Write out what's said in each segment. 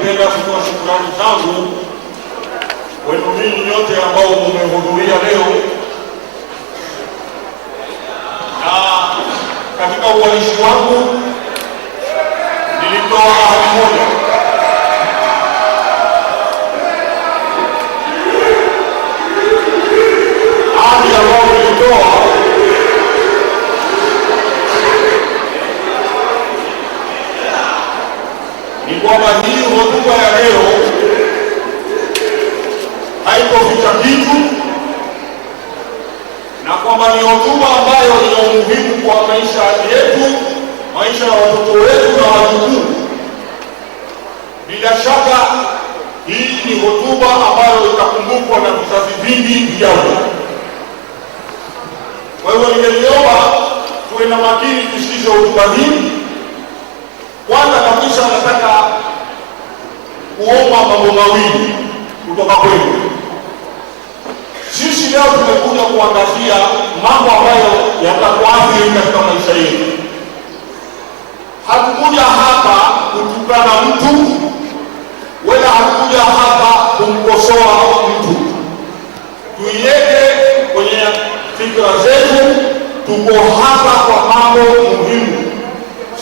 ningependa kutoa shukrani zangu kwenu ninyi nyote ambao mmehudhuria leo, na katika uwalishi wangu nilitoa ahadi moja. Ahadi ambayo nilitoa ni kwamba hii hotuba ya leo haitoficha kitu, na kwamba ni hotuba ambayo ina umuhimu kwa maisha yetu, maisha ya watoto wetu na wajukuu. Bila shaka hii ni hotuba ambayo itakumbukwa na vizazi vingi vijavyo. Kwa hivyo ningeliomba tuwe na makini tusikize hotuba hii. Kwanza kabisa nataka kuomba mambo mawili kutoka kwenu. Sisi leo tumekuja kuangazia mambo ambayo yatakuathiri katika maisha yetu. Hatukuja hapa kutukana mtu, wala hatukuja hapa kumkosoa mtu. Tuiweke kwenye fikra zetu, tuko hapa kwa mambo muhimu,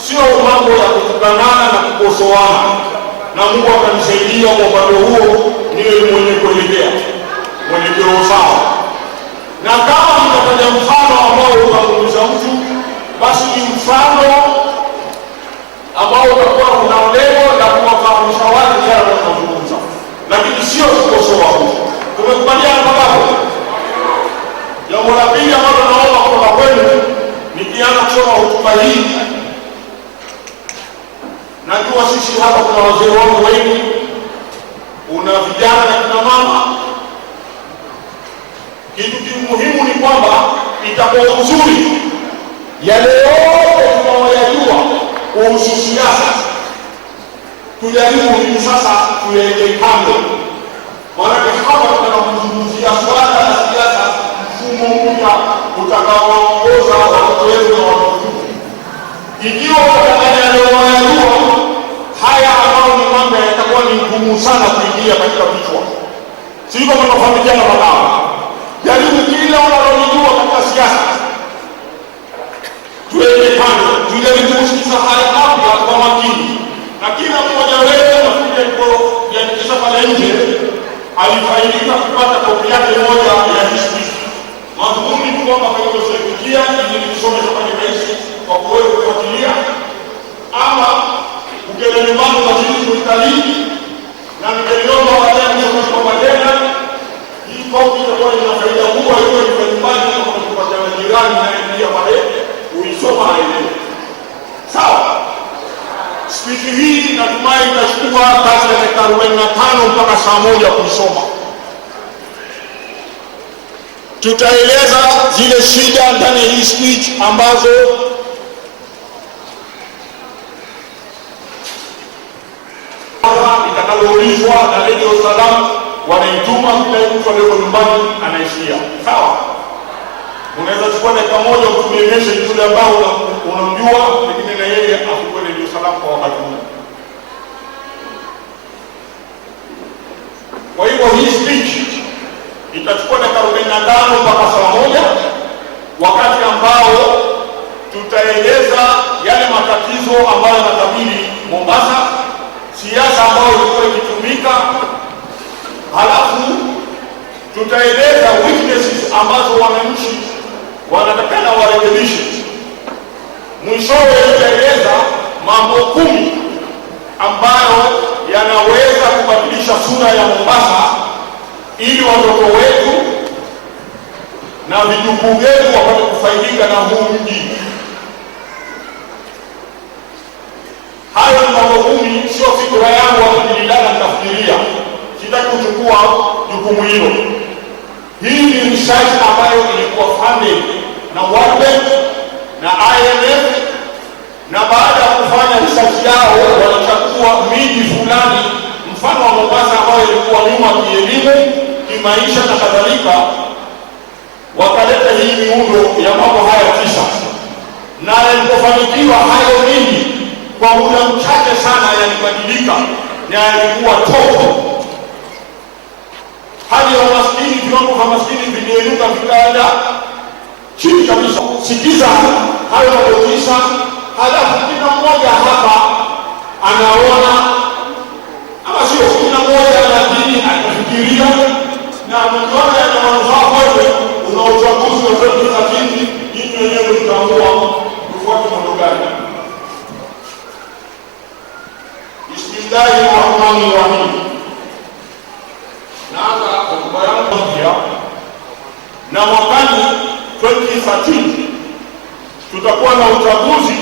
sio mambo ya kutukanana na kukosoana. Na Mungu akanisaidia kwa upande huo niwe mwenye kuelekea mwelekeo sawa. Na kama mtafanya mfano ambao utamuumiza mtu, basi ni mfano ambao utakuwa una lengo la kuwafahamisha watu yale wanayozungumza, lakini sio kukosoa mtu. Tumekubaliana mpaka hapo? Jambo la pili ambalo naomba kutoka kwenu, nikianza kusoma hotuba hii, najua sisi hapa kuna wazee wangu wengi, una vijana na kina mama. Kitu muhimu ni kwamba itakuwa uzuri yale yote tunayoyajua kuhusu siasa tujaribu hivi sasa tuweke kando, maanake hapa tunazungumzia swala la siasa, mfumo mpya utakaoongoza watoto wetu na watoto. Ikiwa tutakayoyajua haya ambayo ni mambo yatakuwa ni ngumu sana kuingia katika vichwa. Sio kama tunafahamiana madao. Jaribu kila unalojua katika siasa tuweke kando, tujaribu kusikiza haya hapa kwa makini. Na kila mmoja wetu nafikiri alipojiandikisha pale nje alifaidika kupata kopi yake moja ya history. Madhumuni ni kwamba kwa kusikia ili kusomesha kwenye maisha kwa kuwewe kufuatilia, ama ukele nyumbani za zili kuitalii, na ningeliomba wajani kwa majena hii kopi itakuwa ina faida kubwa hiyo kwa nyumbani kwa kupata jirani na pia pale uisoma ile. Sawa? Speech hii natumai itachukua kati ya dakika 45 mpaka saa 1 kuisoma. Tutaeleza zile shida ndani ya hii speech ambazo itakaloulizwa na Radio Salam wanaituma kila mtu aliyeko nyumbani anaisikia. Sawa? Unaweza chukua dakika moja utumionyeshe yule ambao unamjua, lakini na yeye afukue Radio Salam kwa wakati huu. Kwa hivyo hii speech itachukua dakika 45 mpaka saa 1, wakati ambao tutaeleza yale matatizo ambayo yanakabili Mombasa, siasa ambayo ilikuwa ikitumika, halafu tutaeleza weaknesses ambazo wananchi wanatakana warekebishe. Mwishowe tutaeleza mambo 10 ambayo yanaweza kubadilisha sura ya Mombasa ili watoto wetu na vijukuu wetu wapate kufaidika na huu mji. Hayo ni mambo 10, sio fikra yangu au nilidana nitafikiria. Sitaki kuchukua jukumu hilo. Hii ni research ambayo ilikuwa funded na World Bank na IMF, na baada ya kufanya research yao walichagua miji fulani mfano wa Mombasa ambayo ilikuwa nyuma kielimu, kimaisha na kadhalika, wakaleta hii miundo ya mambo haya 9. Na ilipofanikiwa hayo mingi kwa muda mchache sana yalibadilika, na yalikuwa topo. Hali ya umaskini, viwango vya maskini viliinuka vikaenda chini kabisa. Sikiza hayo mabotisa, halafu kila mmoja hapa anaona, ama sio kila mmoja anadini anafikiria na ameona yana manufaa kwake. Una uchaguzi wa 2030, nyinyi wenyewe mtaamua kufuata mambo gani. Bismillahirrahmanirrahim. Naanza hotuba yangu mpya, na mwakani 2013 tutakuwa na uchaguzi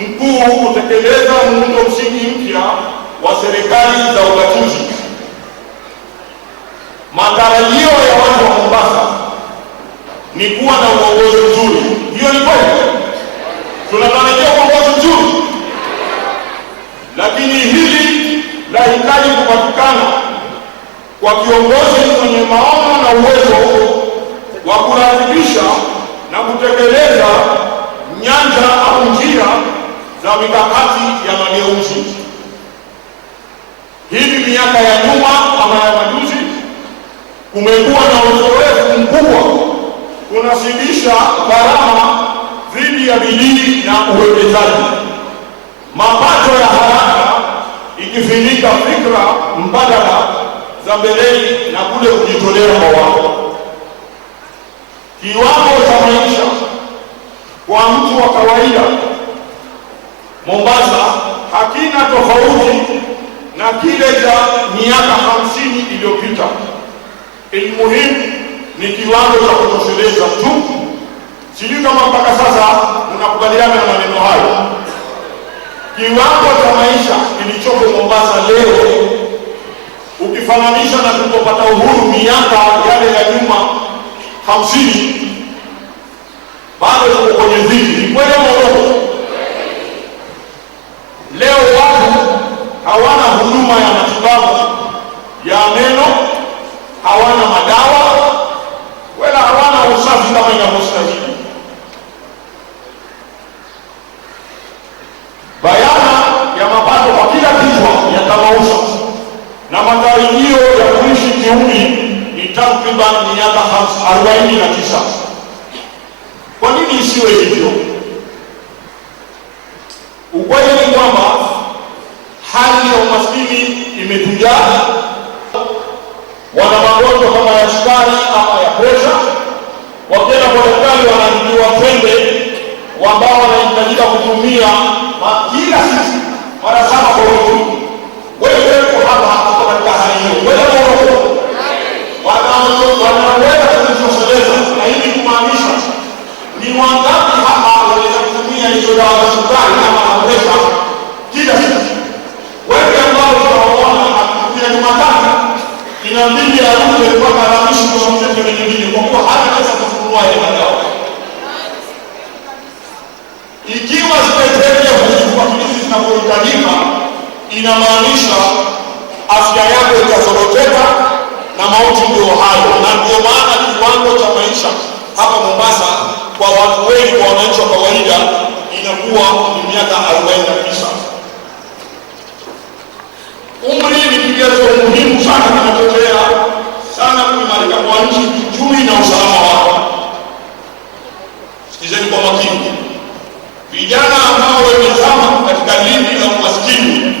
mkuu kutekeleza muundo msingi mpya wa serikali za ugatuzi. Matarajio ya watu wa Mombasa ni kuwa na uongozi mzuri. Hiyo ni kweli, tunatarajia uongozi mzuri, lakini hili lahitaji kupatikana kwa kiongozi mwenye maono na uwezo wa kuratibisha na kutekeleza nyanja au njia za mikakati ya mageuzi. Hivi miaka ya nyuma ama ya majuzi kumekuwa na uzoefu mkubwa kunasibisha gharama dhidi ya bidii na uwekezaji, mapato ya haraka ikifinika fikra mbadala za mbeleni na kule kujitolea kwa watu. Kiwango cha maisha kwa mtu wa kawaida Mombasa hakina tofauti na kile cha miaka 50 iliyopita. Muhimu ni kiwango cha kutosheleza tu. Sijui kama mpaka sasa unakubaliana na maneno hayo. Kiwango cha maisha kilichopo Mombasa leo ukifananisha na tulipopata uhuru miaka yale ya nyuma 50, bado tuko kwenye dhiki. Ni kweli ama uongo? Leo watu hawana huduma ya matibabu ya meno, hawana madawa, wala hawana usafi kama inavyostahili. Bayana ya mapato kwa kila kichwa yatamausha, na matarajio ya kuishi kiumri ni takriban miaka 49. Kwa nini isiwe hivyo? Ukweli ni kwamba hali ya umaskini imetujaa. Wana magonjwa kama ya sukari ama ya presha, wakienda kwa daktari wanaandikiwa tembe ambao wanahitajika kutumia kila siku mara 7 kwa wiki. Wewe uko hapa hapo katika hali hiyo, wewe wanaweza kujitosheleza, na hili kumaanisha ni wangapi hapa wanaweza kutumia hizo dawa za sukari ama presha kila siku? Wewe ambao tunaona akitumia Jumatatu inabidi arudi mpaka Alhamisi kwa mzee mwingine, kwa kuwa hana pesa kununua ile dawa. Ikiwa zitaendelea kuchukua hizi zinazohitajika, inamaanisha afya yako itazoroteka na mauti ndio hayo. Na ndio maana kiwango cha maisha hapa Mombasa kwa watu wengi, kwa wananchi wa kawaida, inakuwa ni miaka 49. Umri ni kigezo muhimu sana kinachotokea sana kuimarika kwa nchi, uchumi na usalama wao. Sikizeni kwa makini. Vijana ambao wamezama katika lindi la umaskini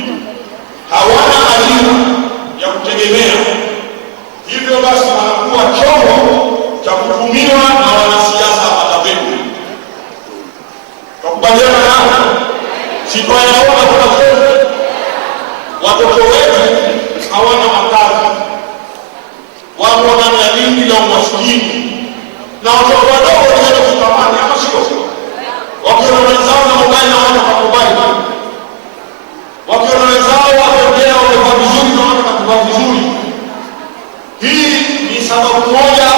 hawana ajira ya kutegemea, hivyo basi wanakuwa chombo cha kutumiwa na wanasiasa matapeli. Tukubaliana nao? Sitayaona kwa kweli. Watoto wetu hawana makazi, wapo ndani ya lindi la umaskini, na watoto wadogo wanaenda kutamani, ama sio? Wakiona wenzao na mobile na wana kwa mobile, wakiona wenzao watembea wamevaa vizuri na wana kuvaa vizuri. Hii ni sababu moja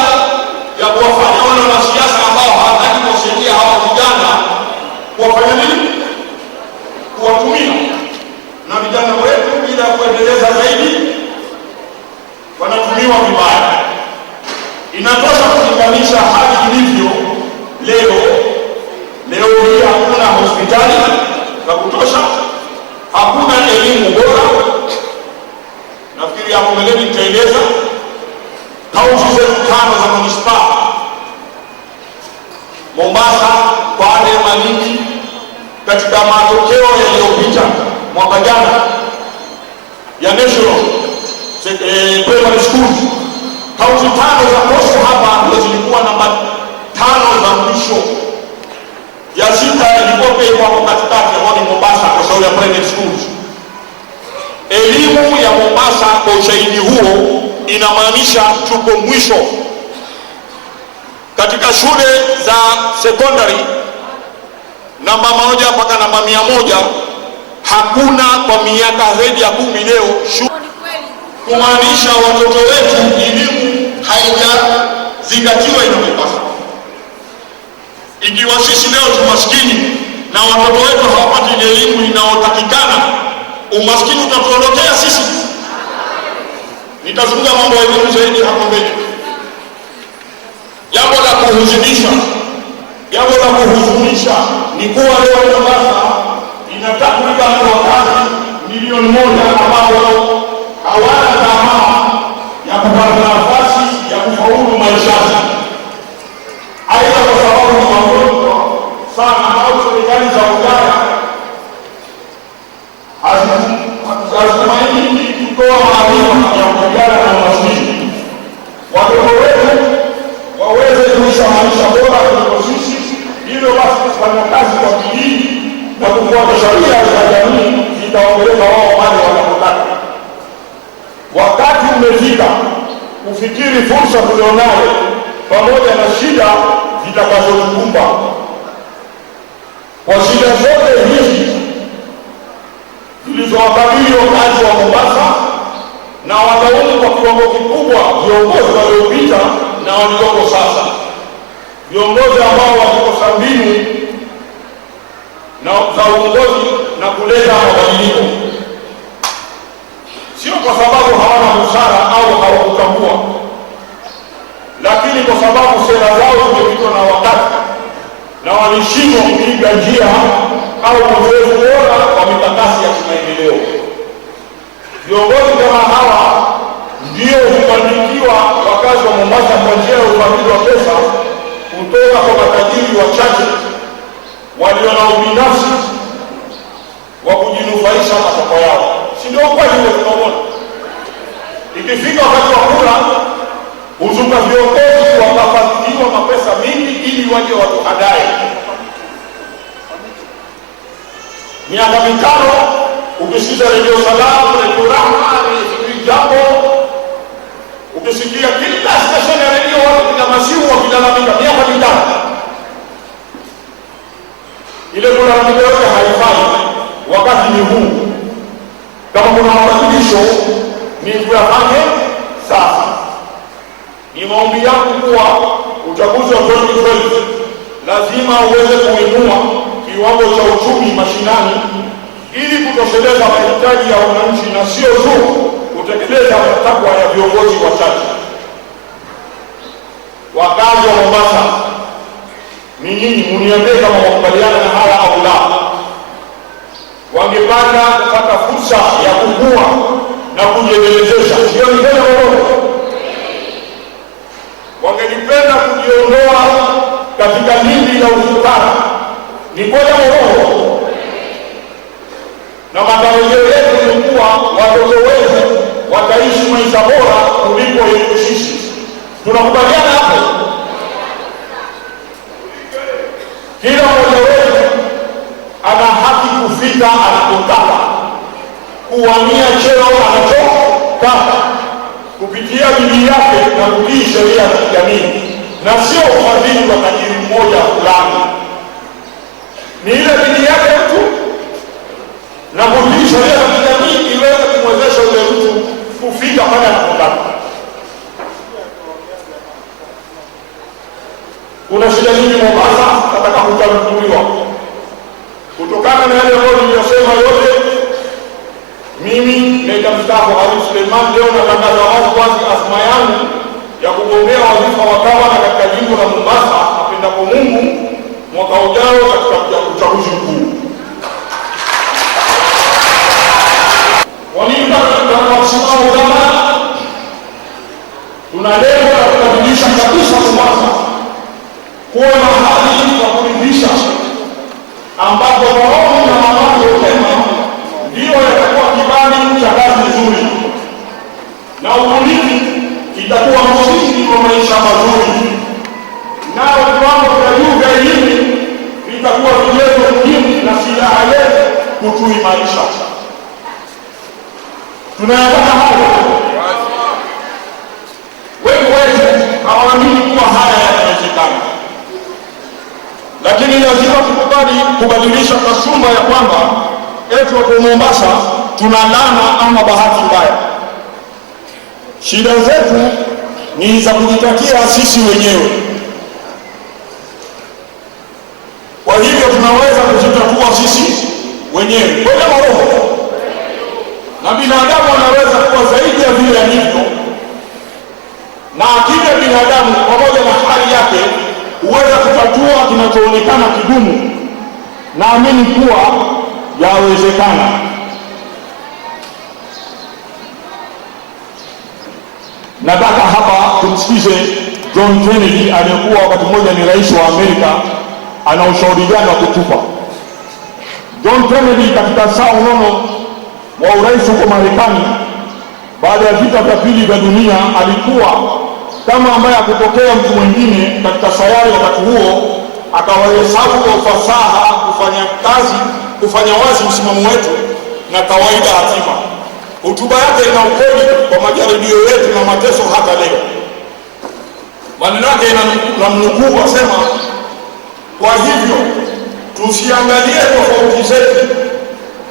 ya kuwafanya wale wanasiasa ambao hawataki kusaidia hawa vijana kuwafanya nini? Kuwatumia. Na vijana wetu bila kuendeleza zaidi wanatumiwa vibaya. Inatosha kulinganisha hali ilivyo leo. Leo hii hakuna hospitali za kutosha, hakuna elimu bora, mbeleni nitaeleza kaunti zetu 5 za manispaa: Mombasa, Kwale, Malindi. Katika matokeo yaliyopita mwaka jana ya National Primary Schools, kaunti 5 za Coast hapa ndio zilikuwa namba 5 za mwisho. Ya 6 ilikuwa pia hapo katikati, ambayo ni Mombasa kwa sababu ya private schools. Elimu ya Mombasa kwa ushahidi huo inamaanisha tuko mwisho. Katika shule za secondary namba 1 mpaka namba 100 hakuna kwa miaka zaidi ya 10 leo, kumaanisha watoto wetu elimu haijazingatiwa inavyopaswa. Ikiwa sisi leo tu maskini na watoto wetu hawapati elimu inayotakikana, umaskini utatuondokea sisi. Nitazungumza mambo ya elimu zaidi hapo mbele. Jambo la kuhuzunisha ni kuwa leo Mombasa ina takriban wakazi milioni 1 ambao hawana tamaa ya kupata nafasi ya kufaulu maishani, aidha kwa sababu ni wagonjwa sana au serikali za Ulaya hazitumaini kutoa maarifa ya kupigana na umaskini. Watoto wetu waweze kuishi maisha bora kuliko sisi. Hivyo basi kufanya kazi kwa bidii na kufuata sheria za jamii zitaongeleza wao wale wanapotaka. Wakati umefika kufikiri fursa tulionayo pamoja na shida zitakazotukumba. Kwa shida zote hizi zilizowakabili wakazi wa Mombasa na wadau kwa kiwango kikubwa, viongozi waliopita na walioko sasa, viongozi ambao wakikosa mbinu na za uongozi na kuleta mabadiliko, sio kwa sababu hawana busara au hawakutambua, lakini kwa sababu sera zao zimepitwa na wakati na walishindwa kupiga njia au uzoefu bora wa mikakati ya kimaendeleo. Viongozi kama hawa ndio hufanikiwa wakazi wa Mombasa kwa njia ya ufadhili wa pesa kutoka kwa matajiri wachache walio na ubinafsi wa kujinufaisha matakwa yao. Si ndio kweli ndio tunaona? Ikifika wakati wa kura, huzuka viongozi wakafadhiliwa mapesa mingi ili waje watuhadai. Miaka 5 ukisikiza Radio Salam, Radio Rahma, Radio Jambo, ukisikia kila station ya radio watu kina masimu wakilalamika. Miaka 5 ile kulalamika yote haifai. Wakati ni huu, kama kuna mabadilisho ni kuyafanye sasa. Ni maombi yangu kuwa uchaguzi wa 2012 lazima uweze kuinua kiwango cha uchumi mashinani ili kutosheleza mahitaji ya wananchi na sio tu kutekeleza matakwa ya viongozi wachache. Wakazi wa Mombasa, ni nyinyi muniambie kama wakubaliana na haya au la. Wangepanda kupata fursa ya kukua na kujiendelezesha, sio ni tena Morogoro. Wangelipenda kujiondoa katika lindi la ufukara, ni kweli Morogoro. Na matarajio yetu ni kuwa watoto wetu wataishi maisha bora kuliko yetu sisi. Tunakubaliana hapo? Kila mmoja wetu ana haki kufika anapotaka, kuwania cheo anachotaka kupitia bidii yake na kutii sheria za kijamii, na sio ufadhili wa tajiri mmoja fulani. Ni ile bidii yake mtu na kutii sheria za kijamii iweze kumwezesha yule mtu kufika pale anapotaka. Kuna shida nyingi Mombasa nataka kutambuliwa. Kutokana na yale ambayo niliyosema yote, mimi naita mstaafu Ali Suleiman leo natangaza wazi azma yangu ya kugombea wadhifa wa gavana katika jimbo la Mombasa, apendapo Mungu, mwaka ujao katika uchaguzi mkuu. Kwa nini tunataka kusimama gavana? Tunayataka hayo. Wengi wetu hawaamini kuwa haya yanawezekana, lakini lazima tukubali kubadilisha kasumba ya kwamba eti watu wa Mombasa tuna laana ama bahati mbaya. Shida zetu ni za kujitakia sisi wenyewe. Kwa hivyo tunaweza kuzitatua sisi wenyewe kwa roho, na binadamu anaweza kuwa zaidi ya vile alivyo, na akili ya binadamu pamoja na hali yake huweza kutatua kinachoonekana kigumu. Naamini kuwa yawezekana. Nataka hapa tumsikize John Kennedy aliyekuwa wakati mmoja ni rais wa Amerika, ana ushauri gani wa kutupa. John Kennedy katika saa unono wa urais huko Marekani baada ya vita vya pili vya dunia alikuwa kama ambaye akutokea mtu mwingine katika sayari wakati huo, akawahesabu kwa ufasaha kufanya kazi, kufanya wazi msimamo wetu na kawaida hatima. Hotuba yake ina ukweli kwa majaribio yetu na mateso hata leo. Maneno yake inamnukuu wasema, kwa hivyo tusiangalie tofauti zetu,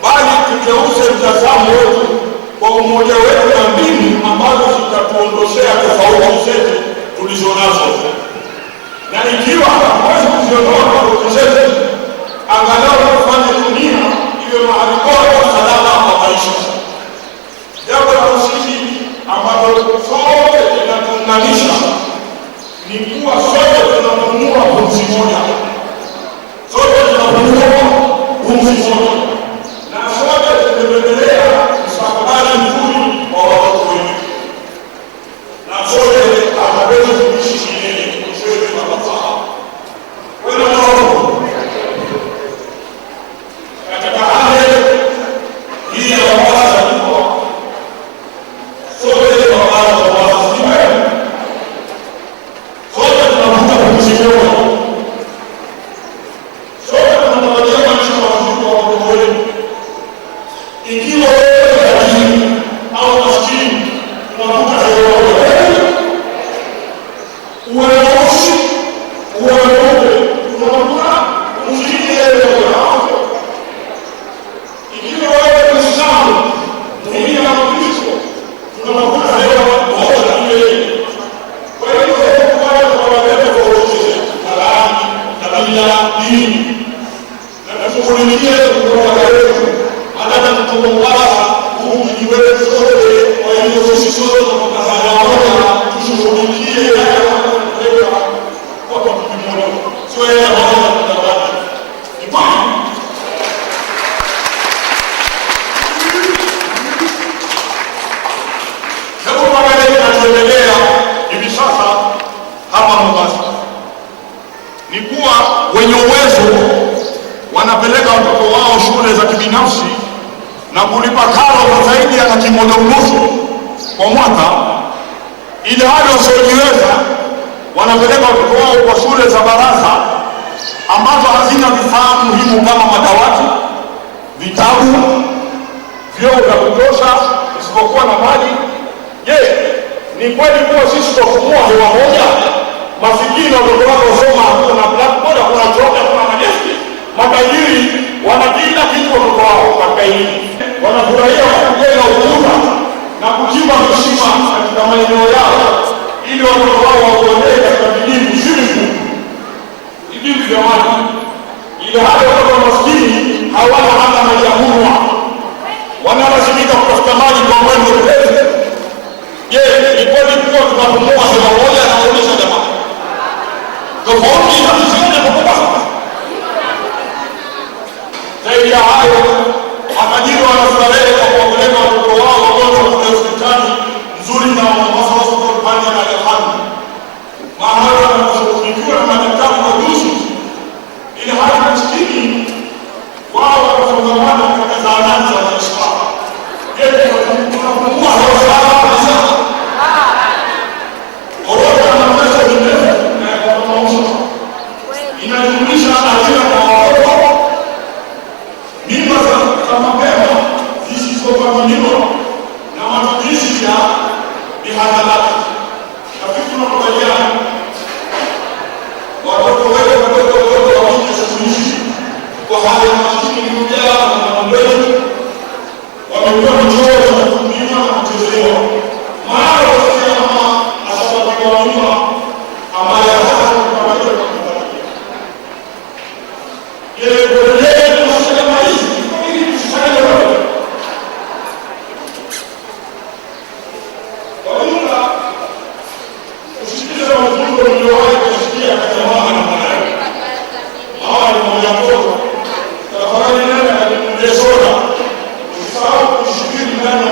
bali tugeuze mtazamo wetu kwa umoja wetu na mbinu ambazo zitatuondoshea tofauti zetu tulizonazo. Na ikiwa hatuwezi kuziondoa tofauti zetu, angalau tufanye dunia iwe mahali bora salama kwa maisha. Jambo la msingi ambalo sote linatuunganisha ni kuwa sote tunapumua pumzi moja. Sote tunapumua pumzi moja. Na sote tunaendelea mustakabali mzuri wa watoto wetu. Na sote hatuwezi kuishi milele kuswezi na mafaa. Wena mwao. Katika hali hii ya wawasa kuwa sote tunapata wawasa siwe. Sote tunavuta pumzi moja. Sote tunatarajia maisha mazuri wa watoto wetu. Ikiwa wewe tajiri au maskini unavuta hewa moja, uwe moshi, uwe mweupe, unavuta pumzi hewa moja. Ikiwa wewe ni Muislamu, mwingine na Mkristo, tunavuta hewa moja ile. Kwa hiyo kwa wale tofauti na rangi na kabila, dini na tushughulikie kwa wetu hata tunapokuwa huku wewe sote. Kwa hiyo sisi sote tunapaswa tushughulikie kwa kimoja, sio yeye anaona kutawala. Ni kweli hebu tuangalie kinachoendelea hivi sasa hapa Mombasa. Ni kuwa wenye uwezo wanapeleka watoto wao shule za kibinafsi na kulipa karo za zaidi ya $1,500 kwa mwaka, ili hali wasiojiweza wanapeleka watoto wao kwa shule za baraza ambazo hazina vifaa muhimu kama madawati, vitabu, vyoo vya kutosha isipokuwa na maji. Je, ni kweli kuwa sisi tutapumua hewa moja? Masikini watoto wao wasoma, hakuna blackboard, hakuna choka, hakuna madeski. Matajiri wana kila kitu watoto wao katika hili. Wanafurahia kujenga ukuta na kuchimba visima katika maeneo yao ili watoto wao waokolee katika vijiji vya maji. Ili hata watoto maskini hawana hata maji ya kunywa, wanalazimika kutafuta maji kwa mwendo mrefu. Je, ni kweli kuwa tunapumua hewa moja? Nauliza jamaa, tofauti inazidi kupungua sana. Zaidi ya hayo, matajiri wanastarehe kwa kuwapeleka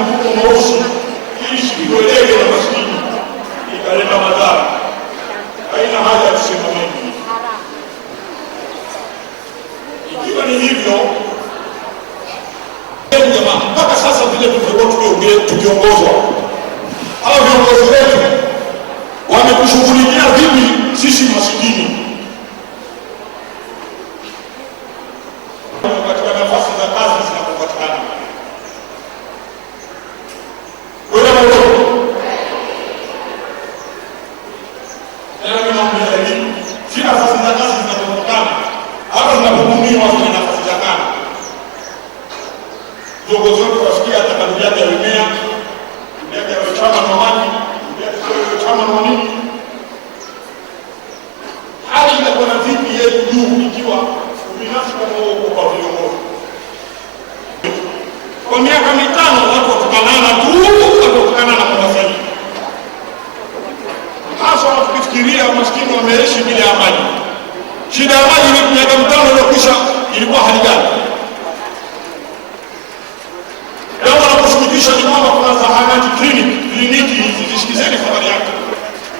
mfuko mweusi ili isipigwelege na maskini ikaleta madhara. Haina haja ya kusema mengi. Ikiwa ni hivyo, jamaa, mpaka sasa vile tulivyokuwa tukiongozwa, hao viongozi wetu wametushughulikia vipi sisi masikini? Katika nafasi za kazi zinapopatikana si nafasi za kazi zinapopatikana, hata zinapobumiwa zina nafasi za kazi. Viongozi wetu wasikia hata kanuni yake ya mimea, yake ya chama na maji, yake ya chama na nini. Hali inakuwa na vipi yetu juu ikiwa ubinafsi kama huo kwa viongozi. Kwa miaka mitano watu watukanana tu, watukanana kwa wasanii. Hasa tukifikiria maskini wameishi bila ya maji. Shida ya maji ni miaka mitano iliyokwisha ilikuwa hali gani? Jambo la kusikitisha ni kwamba kuna zahanati kliniki hizi, zisikizeni habari yake.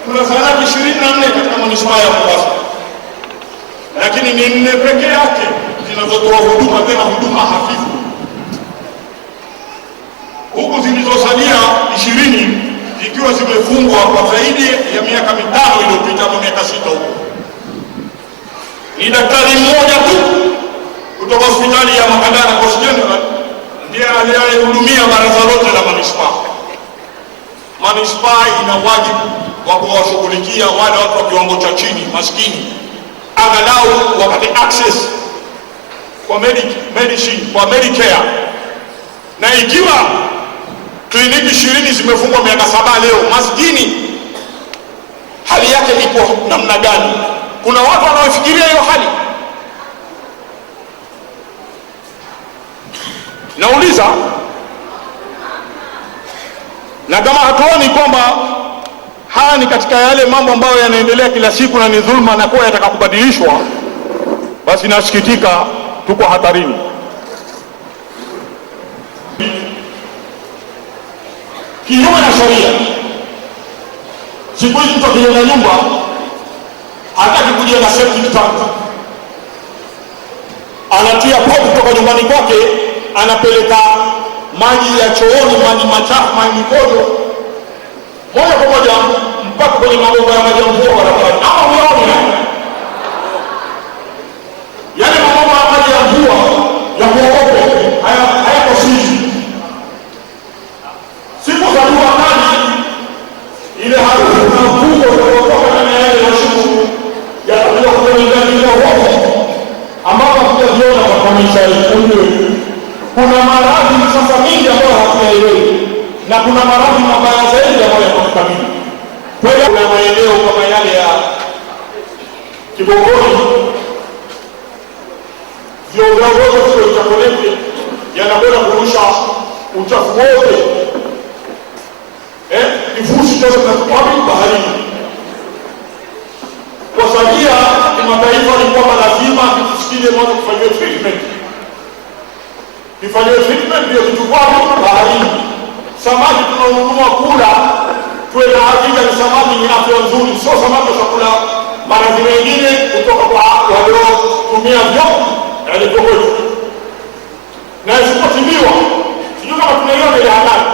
Kuna zahanati 24 katika manispaa ya Mombasa, lakini ni 4 peke yake zinazotoa huduma, tena huduma hafifu. Huku zilizosalia 20 zikiwa zimefungwa kwa zaidi ya miaka mitano iliyopita, kwa miaka 6 huko. Ni daktari mmoja tu kutoka hospitali ya Makadara Coast General ndiye aliyehudumia baraza lote la manispaa. Manispaa ina wajibu wa kuwashughulikia wale watu wa kiwango cha chini, maskini, angalau wapate access kwa medicine, kwa Medicare. Na ikiwa kliniki 20 zimefungwa miaka 7 leo, maskini hali yake iko namna gani? Kuna watu wanaofikiria hiyo hali? Nauliza. Na kama hatuoni kwamba haya ni katika yale mambo ambayo yanaendelea kila siku na ni dhulma na kwa yataka kubadilishwa, basi nasikitika, tuko hatarini. Kinyume na sheria, siku hizi mtu akijenga nyumba hataki kujenga septic tank, anatia popu kutoka nyumbani kwake, anapeleka maji ya chooni, maji machafu, maji mikojo moja kwa moja mpaka kwenye mabomba ya maji ya mvua barabarani. Ama unaona yale mabomba ya maji ya mvua ya kuogope hayako sisi. Siku za jua kali, ile harufu na mvugo unaotoka ndani ya yale mashimo yatakuja kutengeneza ile hofu ambapo hatujaziona kwa maisha yetu. Kuna maradhi sasa mingi ambayo hatuyaelewi, na kuna maradhi mabaya zaidi ambayo yanatukabili. Kwa hiyo kuna maeneo kama yale ya Kibongoni, viongozi wa Chakolete yanakwenda kurusha uchafu wote, kifusi chote kinatupwa baharini. Kwa sababu kimataifa ni kwamba lazima tusikie mwanzo kufanywe treatment. Kifanywe treatment ndio kitupwa baharini. Samaki tunaonunua kula, tuwe na hakika ni samaki ni afya nzuri, sio samaki za kula maradhi mengine kutoka kwa waliotumia vyombo yalivyokuwa. Na isipotibiwa, sijui kama tunaiona ile hatari.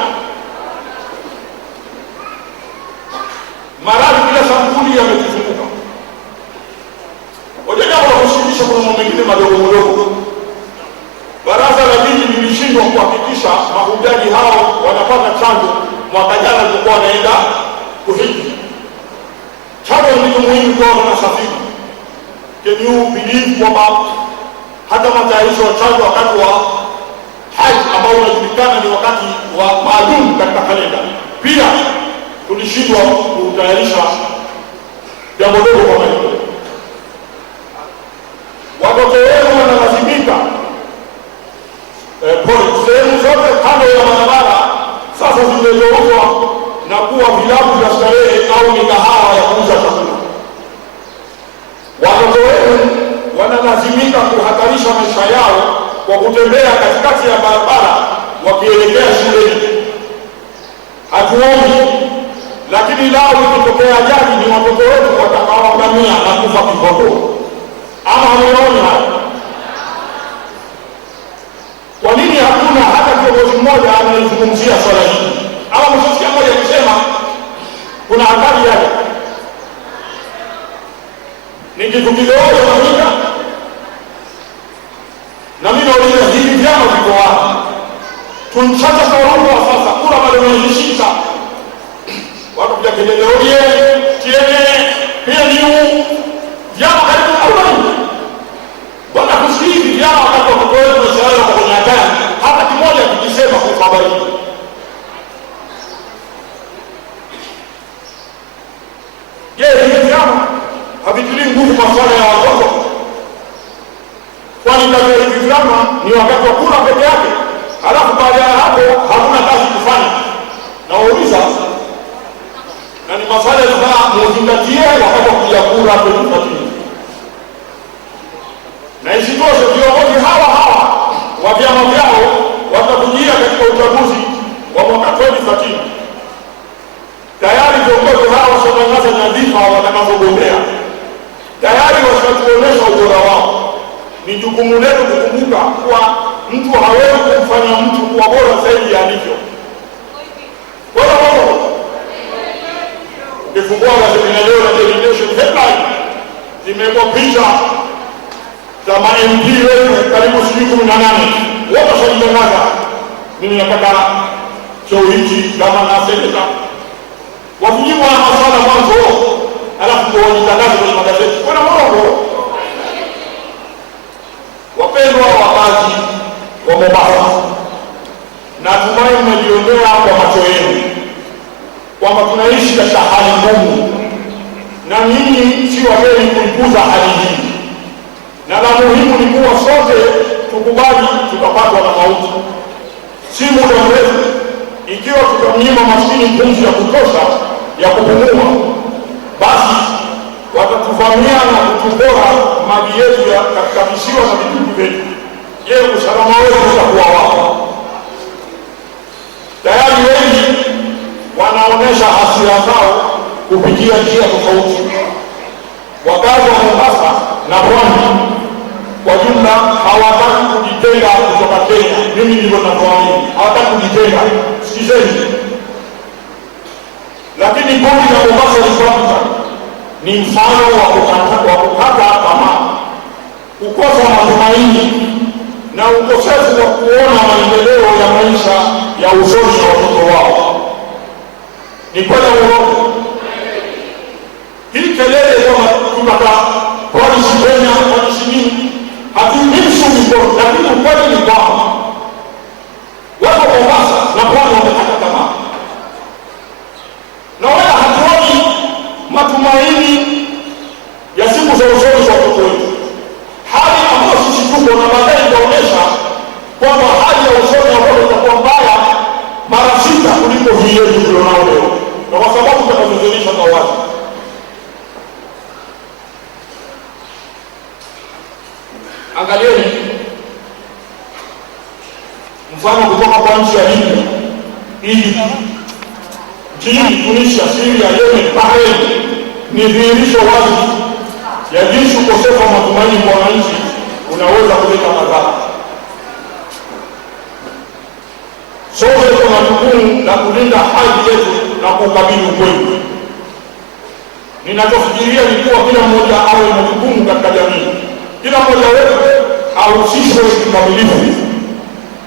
Maradhi bila sampuli yametuzunguka. Wajua jambo la kushirikisha kuna mambo mengine madogo madogo. Baraza la jiji lilishindwa kuhakikisha mahujaji hao wanapata chanjo mwaka jana tulikuwa wanaenda kuhiji. Chanjo ni muhimu kwa wanasafiri. Can you believe kwamba hata matayarisho ya chanjo wakati wa haji ambao unajulikana ni wakati wa maalum katika kalenda, pia tulishindwa kutayarisha jambo dogo kama hilo. Watoto wenu wanalazimika sehemu zote kando ya barabara sasa zimegeuzwa na kuwa vilabu vya starehe au mikahawa ya kuuza chakula. Watoto wenu wanalazimika kuhatarisha maisha yao kwa kutembea katikati ya barabara wakielekea shuleni. hatuombi, lakini lao ikitokea ajali ni watoto wetu watakaoangamia na kufa kifo. Ama hamuoni haya? Kwa nini hakuna hata kiongozi mmoja anayezungumzia swala hili? Ama msisikia mmoja akisema kuna hatari yake? Ni kitu kidogo kabisa. Na mimi nauliza, hivi vyama viko wapi? Tunchacha kawaida sasa kura bado wanashika. Watu kuja kelele oye, tiene, pia ni vyama karibu 40. Bwana kusikii vyama wakati wa kutoa mshahara kwa kwenye hatari. Hata kimoja kikisema kwa habari. Hivi vyama havitilii nguvu masuala ya watoto. Kwani kazi ya hivi vyama ni wakati wa kura peke yake. Halafu baada ya hapo hakuna kazi kufanya. Na wauliza, na ni masuala ya muzingatie wakati wa kupiga kura hapo tunatii. Na isitoshe viongozi hawa wa vyama vyao watakujia katika uchaguzi wa mwaka 2013. Tayari viongozi hawa washatangaza nyadhifa watakazogombea. Tayari washatuonesha ubora wao. Ni jukumu letu kukumbuka kuwa mtu hawezi kumfanya mtu kuwa bora zaidi ya alivyo. Kwa hiyo ukifungua gazeti la leo la Daily Nation headline zimewekwa picha za ma-MP wetu karibu 18. Wote washajitangaza. Mimi nataka cheo hichi kama na seneta. Wakijibu na maswala mwanzo, alafu ndio wajitangaze kwenye magazeti. Kuna mambo. Wapendwa wakazi wa Mombasa, natumai mmejionea kwa macho yenu kwamba tunaishi katika hali ngumu, na nyinyi si wageni kuikuza hali hii. Na la muhimu ni kuwa sote tukubali tutapatwa na mauti. Si muda mrefu, ikiwa tutamnyima maskini pumzi ya kutosha ya kupumua, basi watatuvamia na kutupora maji yetu katika visiwa na vijiji vyetu. Je, usalama wetu utakuwa wapi? Tayari wengi wanaonesha hasira zao kupitia njia tofauti. Wakazi wa Mombasa na Pwani kwa jumla hawataka kujitenga kutoka Kenya. Mimi ndivyo ninavyoamini, hawataka kujitenga. Sikizeni. Lakini kundi la Mombasa Republican ni mfano wa kukata tamaa, kukosa matumaini na ukosefu wa kuona maendeleo ya maisha ya usoni wa watoto wao. Ni kwenda uongo. Hii kelele kama tunataka polisi Kenya, polisi nini, hatuimishi mikono, lakini ukweli ni kwamba watu wa Mombasa na Pwani wamekata tamaa. Na wala hatuoni matumaini ya siku za usoni za watoto wetu. Hali ambayo sisi tuko na baadaye itaonyesha kwamba hali ya usoni ya watoto itakuwa mbaya mara 6 kuliko hii yetu tulionao leo. Na kwa sababu tutakazozonisha kwa watu. Angalieni mfano kutoka kwa nchi ya Libya, Egypt, Tunisia, Syria, Yemen, Bahrain ni dhihirisho wazi ya jinsi ukosefu wa matumaini kwa wananchi unaweza kuleta madhara. Sote tuna jukumu la kulinda haki yetu na kukabili ukweli. Ninachofikiria ni kuwa kila mmoja awe na jukumu katika jamii. Kila mmoja wetu ahusishwe kikamilifu.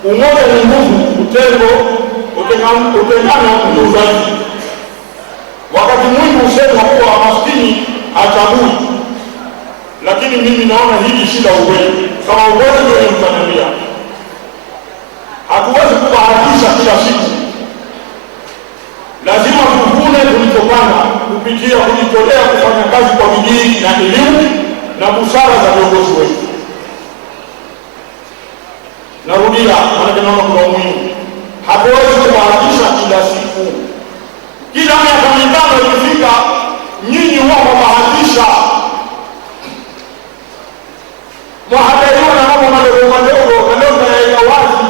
Umoja ni nguvu, utengano ndio udhaifu. Wakati mwingi husema kuwa maskini hachagui, lakini mimi naona hili si la ukweli. Kama ukweli ndio mtaniambia. Hatuwezi kubahatisha kila siku. Lazima tuvune tulichopanda kupitia kujitolea kufanya kazi kwa bidii na elimu na busara za viongozi wetu. Narudia, maana naona kuna umuhimu. Hatuwezi kubahatisha kila siku. Kila miaka mitano ikifika, nyinyi huwa kubahatisha. Mwahadaiwa na mambo madogo madogo, na leo ya wazi.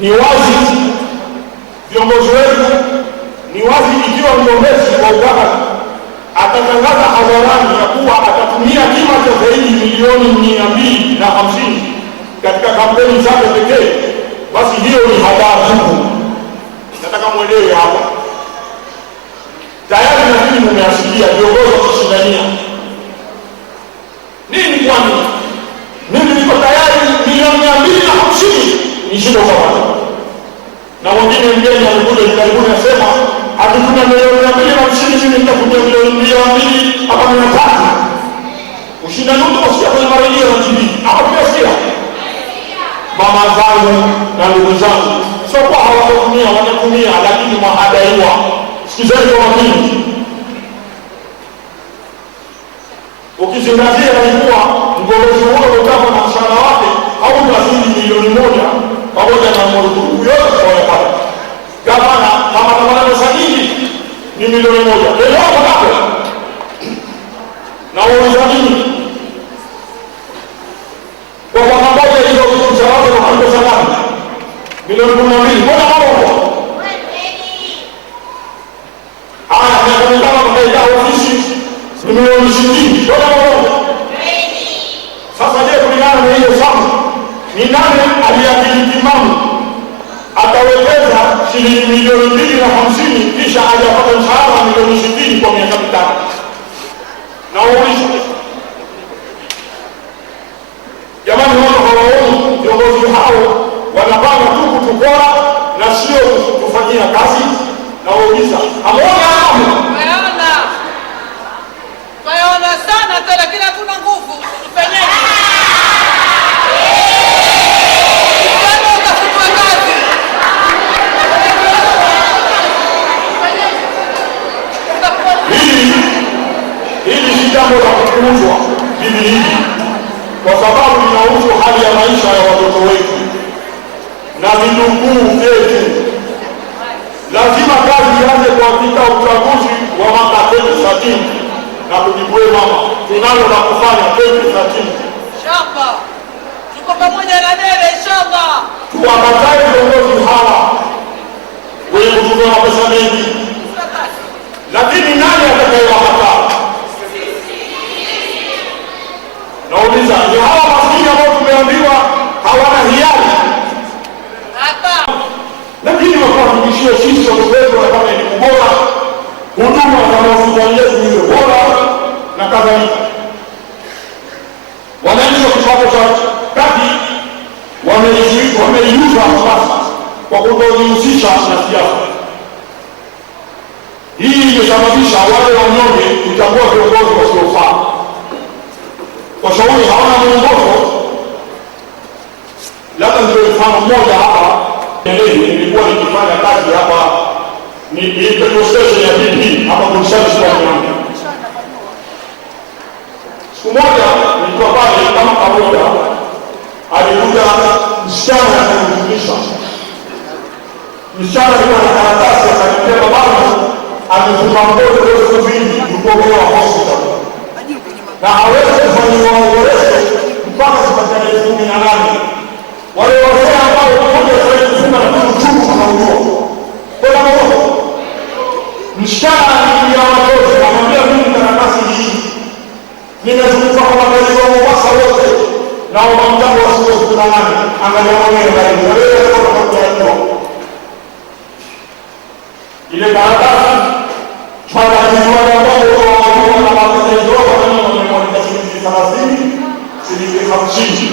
Ni wazi viongozi wetu, ni wazi ikiwa mgombezi wa ugavana atatangaza hadharani ya kuwa atatumia kima cha zaidi milioni 250 katika kampeni zake pekee, basi hiyo ni hadaa tupu. Nataka mwelewe hapa. Tayari nafikiri mmeasikia viongozi wakishindania nini. Kwani mimi niko tayari milioni 250 nishinde ugavana, na wengine mgeni alikuja karibuni asema hatutumia milioni 250, mimi nitakuja milioni 200 hapa 300. Ushindani huu tunasikia kwenye marejeo ya TV hapa, tunasikia mama zangu na ndugu zangu, sio kwa hawatumia, wanatumia, lakini mahadaiwa. Sikizeni kwa makini, ukizingatia kuwa mgombezi huyo kutaka na mshahara wake hautazidi milioni 1 pamoja na marupurupu yote kwa pale. Gavana kama tabana pesa nyingi ni milioni 1. Leo hapo na uuliza nini? Kwa pamoja hizo mshahara wa pesa ngapi? Milioni 12. Mbona hapo? Ni milioni 20. Mbona hapo? Sasa je, kulingana na hiyo samu, ni nani aliyakili timamu atawekeza shilingi milioni 250 kisha hajapata mshahara wa milioni 20 kwa miaka 5? Na uulize jamani, wao viongozi hao wanapanga tu kutukora na sio kufanyia kazi. Na uuliza ameona hapo? Waona sana tu, lakini hatuna nguvu. Tufanyaje? Hili si jambo la kupuuzwa hivi, kwa sababu linahusu hali ya maisha ya watoto wetu na vijukuu vyetu. Lazima kazi ianze kuhakika uchaguzi wa mwaka 2030 na kujibue mama, tunalo la kufanya 2030. Inshallah. Tuko pamoja na dere inshallah. Tuwakatae viongozi hawa wenye kutumia pesa mengi. Lakini nani atakayewakataa? Nauliza, ni hawa maskini ambao tumeambiwa hawana hiari? Hapa. Lakini wakuhakikishia sisi watoto wetu wanafanya elimu bora, huduma za hospitali yetu ni bora na kadhalika. Wananchi wa kipato cha kati wameiuza sasa kwa kutojihusisha na siasa. Hii imesababisha wale wanyonge kuchagua viongozi wasiofaa. Kwa shauri hawana mwongozo. Labda ndio mfano mmoja hapa. Nilikuwa nikifanya kazi hapa ni petrol station ya BP hapa Kunshashi kwa Mwanza. Siku moja nilikuwa pale kama kawaida, alikuja msichana akanifundisha. Msichana alikuwa na karatasi akaniambia, babangu amefunga mtoto leo siku mbili yuko kwa hospital. Na hawezi kufanyiwa operation mpaka sipatikane 18. Wale wazee ambao mmoja sasa kufunga na kuchungu kwa uongo. Kwa sababu msichana alikia watoto akamwambia, mimi karatasi hii nimezunguka kwa magari wa Mombasa wote na mtambo wa siku 18. Angalia mwenyewe ndani. Wewe unataka kujua ile karatasi baada ya kuwa na mambo na mambo ya ndoa na mambo ya shilingi 30, shilingi 50.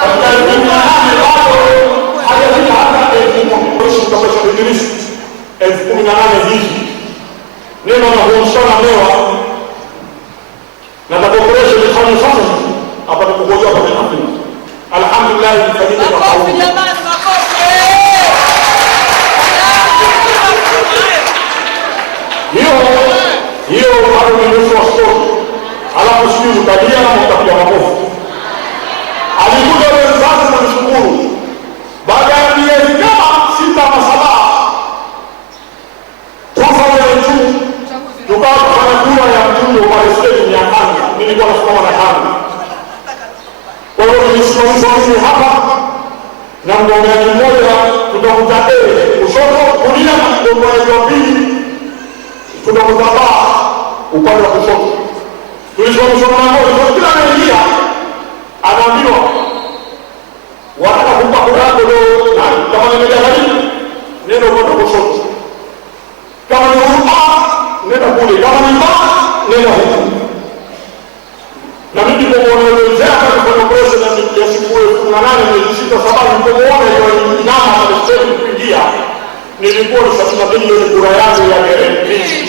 Kwa hiyo ni hapo hajafika hata 1000 kwa sababu Idris 18 hizi. Neno la kumshona mewa na takoresha mifano sasa hapa tukojoa hapa tena. Alhamdulillah mfanyike kwa kauli. Hiyo hapo ni nusu wa story. Alafu sisi tutalia na mtapiga makofi. mgombeaji mmoja tutakuta kushoto, kulia, mgombeaji wa pili tutakuta upande wa kushoto. Tulisomeshwa mlango, kila anaingia anaambiwa wataka kumpa kura yako leo nani? Kama ni Mjahali, nenda upande wa kushoto. Kama ni nenda kule. Kama ni nenda huku. Na mimi nilipomuelezea kwa president ya siku 18 mwezi 6 sababu nilipomuona hiyo inama na mstari kuingia, nilikuwa ni 70 milioni kura yangu ya guarantee.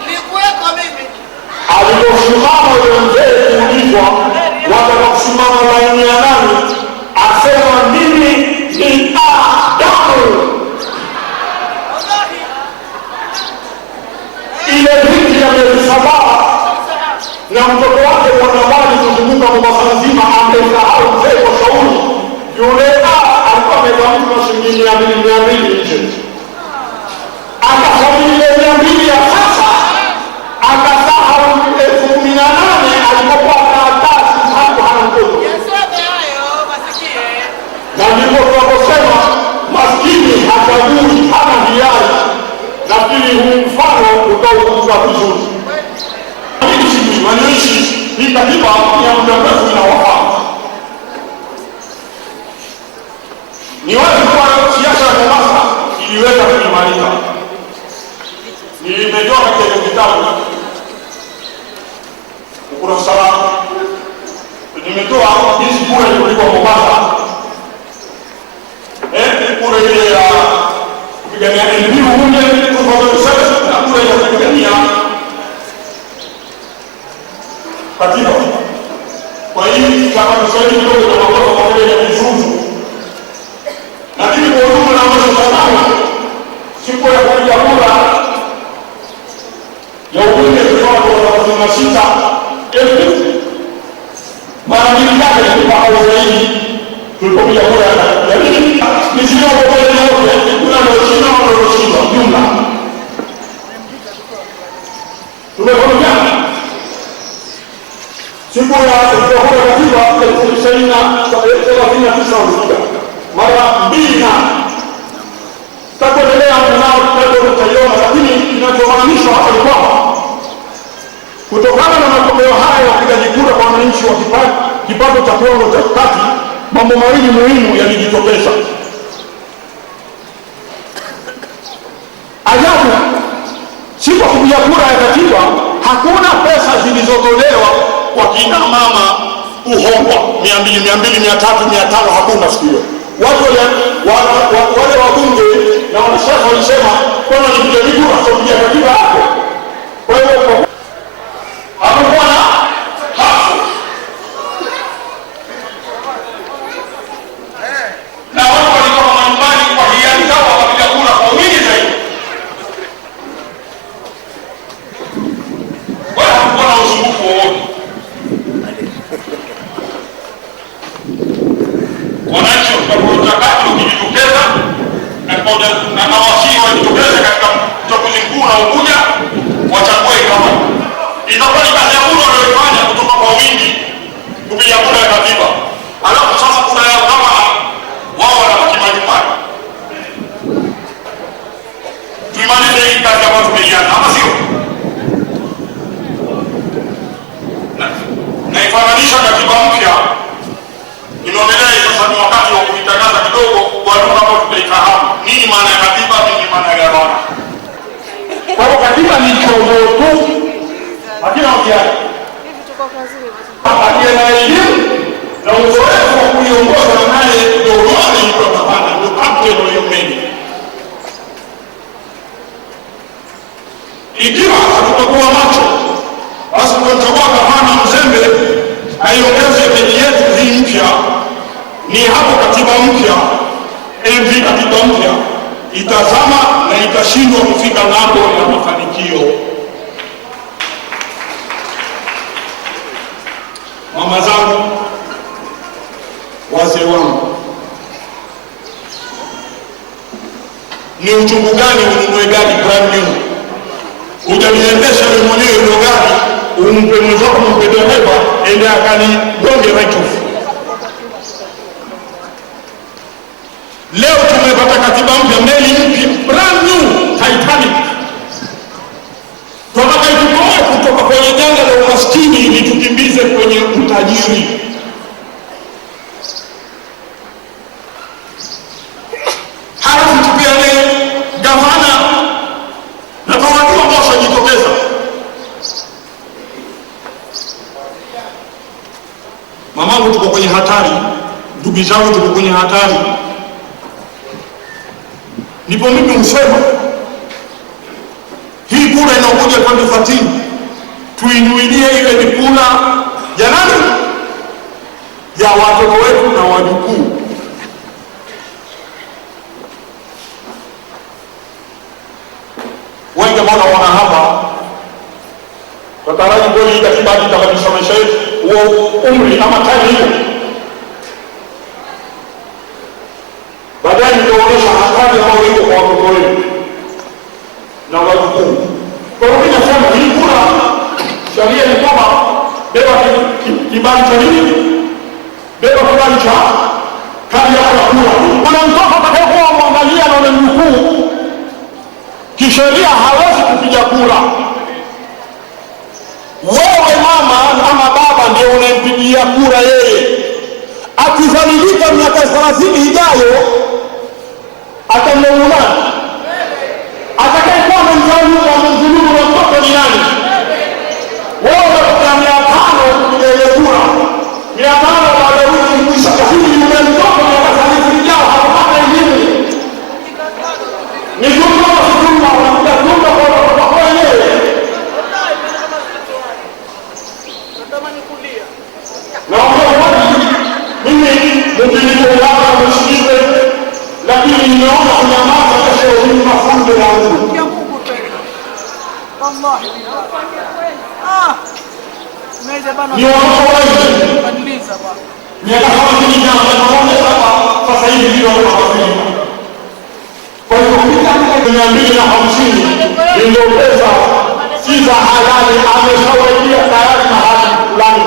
Nilikuweko mimi. Aliposimama yule mzee kuulizwa watakusimama laini ya nani, asema mimi ni Adamu. Ile viti ya miezi 7 na mtoto wake mwanamali kuzunguka Mombasa nzima, amesahau mzee kwa shauri. Yule alikuwa amevaa mtu na shilingi 200 nje, akasafiri 200 ya sasa, akasahau 18,000 alipokuwa karatasi hapo hana mtoto. Na ndipo tunaposema maskini hachagui, hana hiari. Nafikiri huu mfano utaukuza vizuri. Wananchi hii katiba ya muda mrefu inawafahamu. Ni wazi kuwa siasa ya Mombasa iliweza kuimarika. Nimetoa katika kitabu ukurasa, nimetoa jinsi kura ilikuwa Mombasa. Kura ile ya kupigania elimu bunge na kura ya kupigania katiba. Kwa hiyo kama Kiswahili kidogo na mambo kwa vile ya kizungu. Lakini kwa ujumla na mambo sana siku ya kupiga kura ya ubunge kwa 36 mara nyingi yake kwa zaidi tulipopiga kura ya nini ni sio kwa yote kuna ndio jumla tumeona siku ya kura katiba tulishaina 39 mara 2 na tutaendelea nao tutaiona, lakini kinachomaanisha hapa ni kwamba kutokana na matokeo haya ya kupiga kura kwa wananchi wa kipato cha kiwango cha kati, mambo mawili muhimu yalijitokeza. Ajabu, siku ya kupiga kura ya katiba hakuna pesa zilizotolewa kwa kina mama kuhongwa 200, 300, 500, hakuna siku hiyo. Watu wale wabunge na wanasiasa walisema kwamba ni kupiga kura sio kupiga katiba yako. Kwa hiyo hakuwa na hafu. Na watu walikuwa nyumbani kwa hiari zao wakapiga kura kwa wingi zaidi. Wala hakuwa na usumbufu wowote. Wananchi wakati ukijitokeza na nawasihi wajitokeze katika uchaguzi mkuu na ukuja wachague kama itakuwa ni kazi ya kura wanayofanya kutoka kwa wingi kupiga kura ya katiba. Alafu sasa kuna yao kama wao wanabaki majumbani. Tuimalize hii kazi ambayo tumeianza, ama sio? Na ifananisha katiba mpya. Ninaonelea sasa ni wakati wa kuitangaza kidogo kwa lugha ambayo tutaifahamu. Nini maana ya katiba, nini maana ya gavana? Kwa hiyo katiba ni chombo tu. Hakuna mtiani. Aliye na elimu na uzoefu wa kuiongoza naye ndio wale ni gavana, ndio captain wa meli. Ikiwa hatutakuwa macho, basi tutachagua gavana mzembe aiongeze meli yetu hii mpya. Ni hapo katiba mpya, katiba mpya itazama na itashindwa kufika ng'ambo ya mafanikio. Mama zangu, wazee wangu, ni uchungu gani ununue gari brand new, hujaliendesha wewe mwenyewe ndio gari, umpe mwenzako, umpe dereva ende akanigonge right off. Leo tumepata katiba mpya, meli mpya, brand new Titanic. Tunataka itutoe kutoka kwenye janga la umaskini ili tukimbize kwenye utajiri. Halafu tupiane gavana na kwa watu ambao wajitokeza. Mamangu, tuko kwenye hatari, ndugu zangu, tuko kwenye hatari. Ndipo mimi husema hii kura inaokuja 2013 tuinuilie ile ni kura ya nani? Ya watoto wetu na wajukuu. Wengi mbona wana hapa wataraji kweli hii katiba itabadilisha maisha yetu, huo umri ama time hiyo baadaye nitaonyesha hatari ambayo iko kwa watoto wetu na wajukuu. Kwa hiyo mimi nasema hii kura, sheria ni kwamba beba kibali cha nini? Beba kibali cha kadi yako ya kura. Kuna mtoto atakayekuwa mwangalia na ule mjukuu, kisheria hawezi kupiga kura. Wewe mama ama baba ndio unampigia kura yeye. Akizalilika miaka 30 ijayo atamleuna. Atakayekuwa amemdhulumu na mtoto ni nani? Wewe unapata 500 kupiga ile kura. 500 baada ya wiki kuisha, lakini yule mtoto miaka 30 ijayo hapata elimu. Ni dhuluma unakuta dhuluma kwa watoto wenyewe. Mimi mkinikolaka mshikite, lakini nimeona unyamaza kesho hii mafunzo ya Mungu. Ya Mungu kweli. Wallahi. Meza bana. Ni wao badiliza bwana. Miaka 50 na wanaona sasa hivi ndio wanafanya. Kwa hiyo kupita 250 ndio pesa si za halali, ameshawaidia tayari mahali fulani.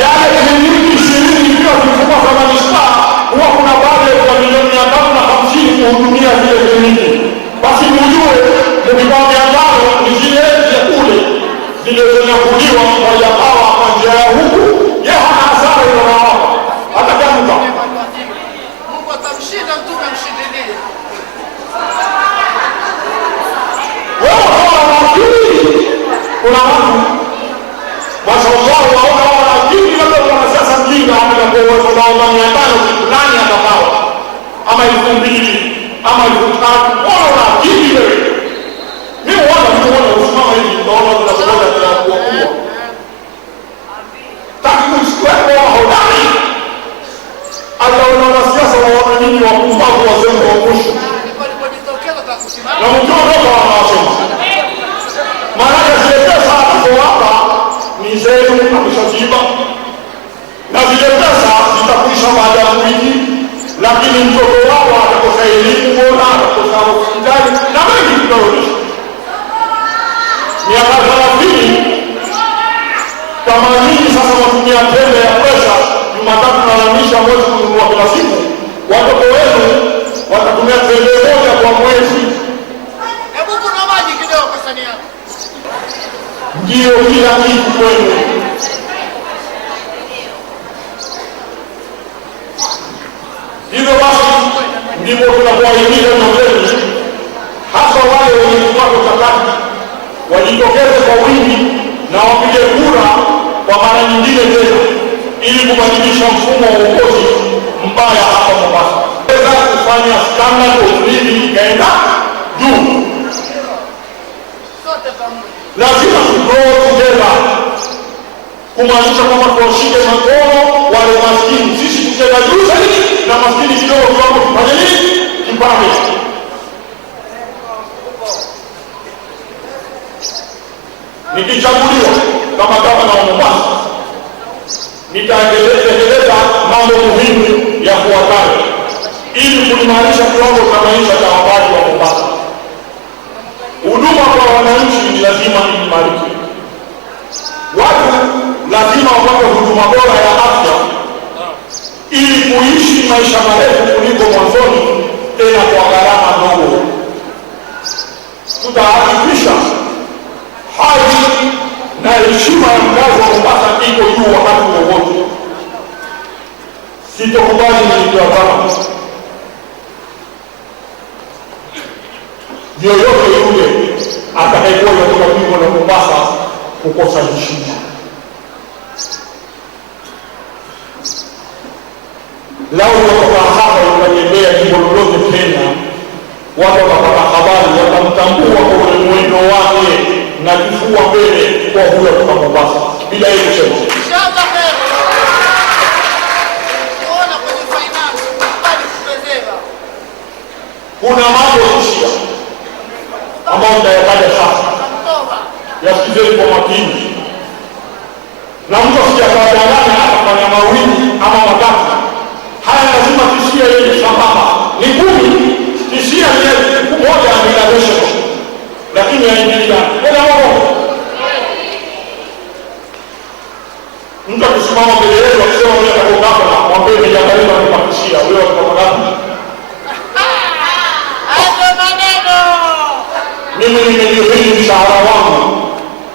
Yale kliniki 20 pia tulikuwa kwa manispaa, huwa kuna baadhi ya milioni 350 kuhudumia zile kliniki. Basi mjue mkipao 500 ni zile za kule zile zinyakuliwa kwa japawa kwa njia ya huku, yeye hana hasara ile wao. Hata kama Mungu atamshinda mtume mshindilie. wewe hauna akili, kuna watu mashallah waona akili, labda kuna sasa mjinga hata kwa watu wanaomba 500 kitu nani atapawa ama 2000 ama 3000. Ona akili wewe. Mimi wana usimama hivi naona tunapokuwa tunakuwa kubwa. Takichukua kwa hodari. Ataona wanasiasa waona nini wapumbavu wazembe wa mwisho. Alipojitokeza atakusimama. Na mtu ndio wanasema. Maana zile pesa hapo hapa ni zetu ameshaziba. Na zile pesa zitakuisha baada ya wiki, lakini mtoto wao atakosa elimu bora, atakosa hospitali na mengi kidogo. Miaka 30 kama nyinyi sasa watumia tembe ya presha Jumatatu na Alhamisi mwezi kununua kila siku, watoto wenu watatumia tembe moja kwa mwezi. Hebu kuna maji kidogo kwa sani yako. Ndio kila kitu kwenu. Hivyo basi ndipo tunapoahimiza viongozi hasa wale wenye kipato cha kati wajitokeze kwa wingi na wapige kura kwa mara nyingine tena ili kubadilisha mfumo wa uongozi mbaya hapa Mombasa. Weza kufanya standard of living ikaenda juu. Sote pamoja. Lazima tugrow together. Kumaanisha kwamba tuwashike mkono wale maskini. Sisi tukienda juu zaidi na maskini kidogo kiwango tufanye nini? Kipande. Nikichaguliwa kama gavana wa Mombasa, nitaendeleza mambo muhimu ya kuwakala ili kuimarisha kiwango cha maisha cha wakazi wa Mombasa. Huduma kwa wananchi ni lazima imarike. Watu lazima wapate huduma bora ya afya ili kuishi maisha marefu kuliko mwanzoni, tena kwa gharama ndogo. Tutahakikisha hadhi na heshima ya mkazi wa Mombasa iko juu wakati wowote. Sitokubali nilivyotaka yoyote yule atakayekuwa katika jimbo la Mombasa kukosa heshima. Lao watoka hapa ukatembea jimbo lolote Kenya, watu watapata habari, watamtambua kwa ule mwendo wake na kifua mbele kwa huyo kutoka Mombasa. Bila hiyo kusema kuna mambo kushia ambayo nitayataja sasa, yasikizeni kwa makini, na mtu asijakadanganya akafanya mawili ama matatu. Haya lazima tishia ile sambamba ni 10, tishia ni moja inadosha, lakini haingilika bila mambo. Mtu akisimama mbele yetu akisema mimi nitakuwa hapa na mwambie nijaangalia na kupatishia wewe kwa ngapi. Mimi nimejifunza mshahara wangu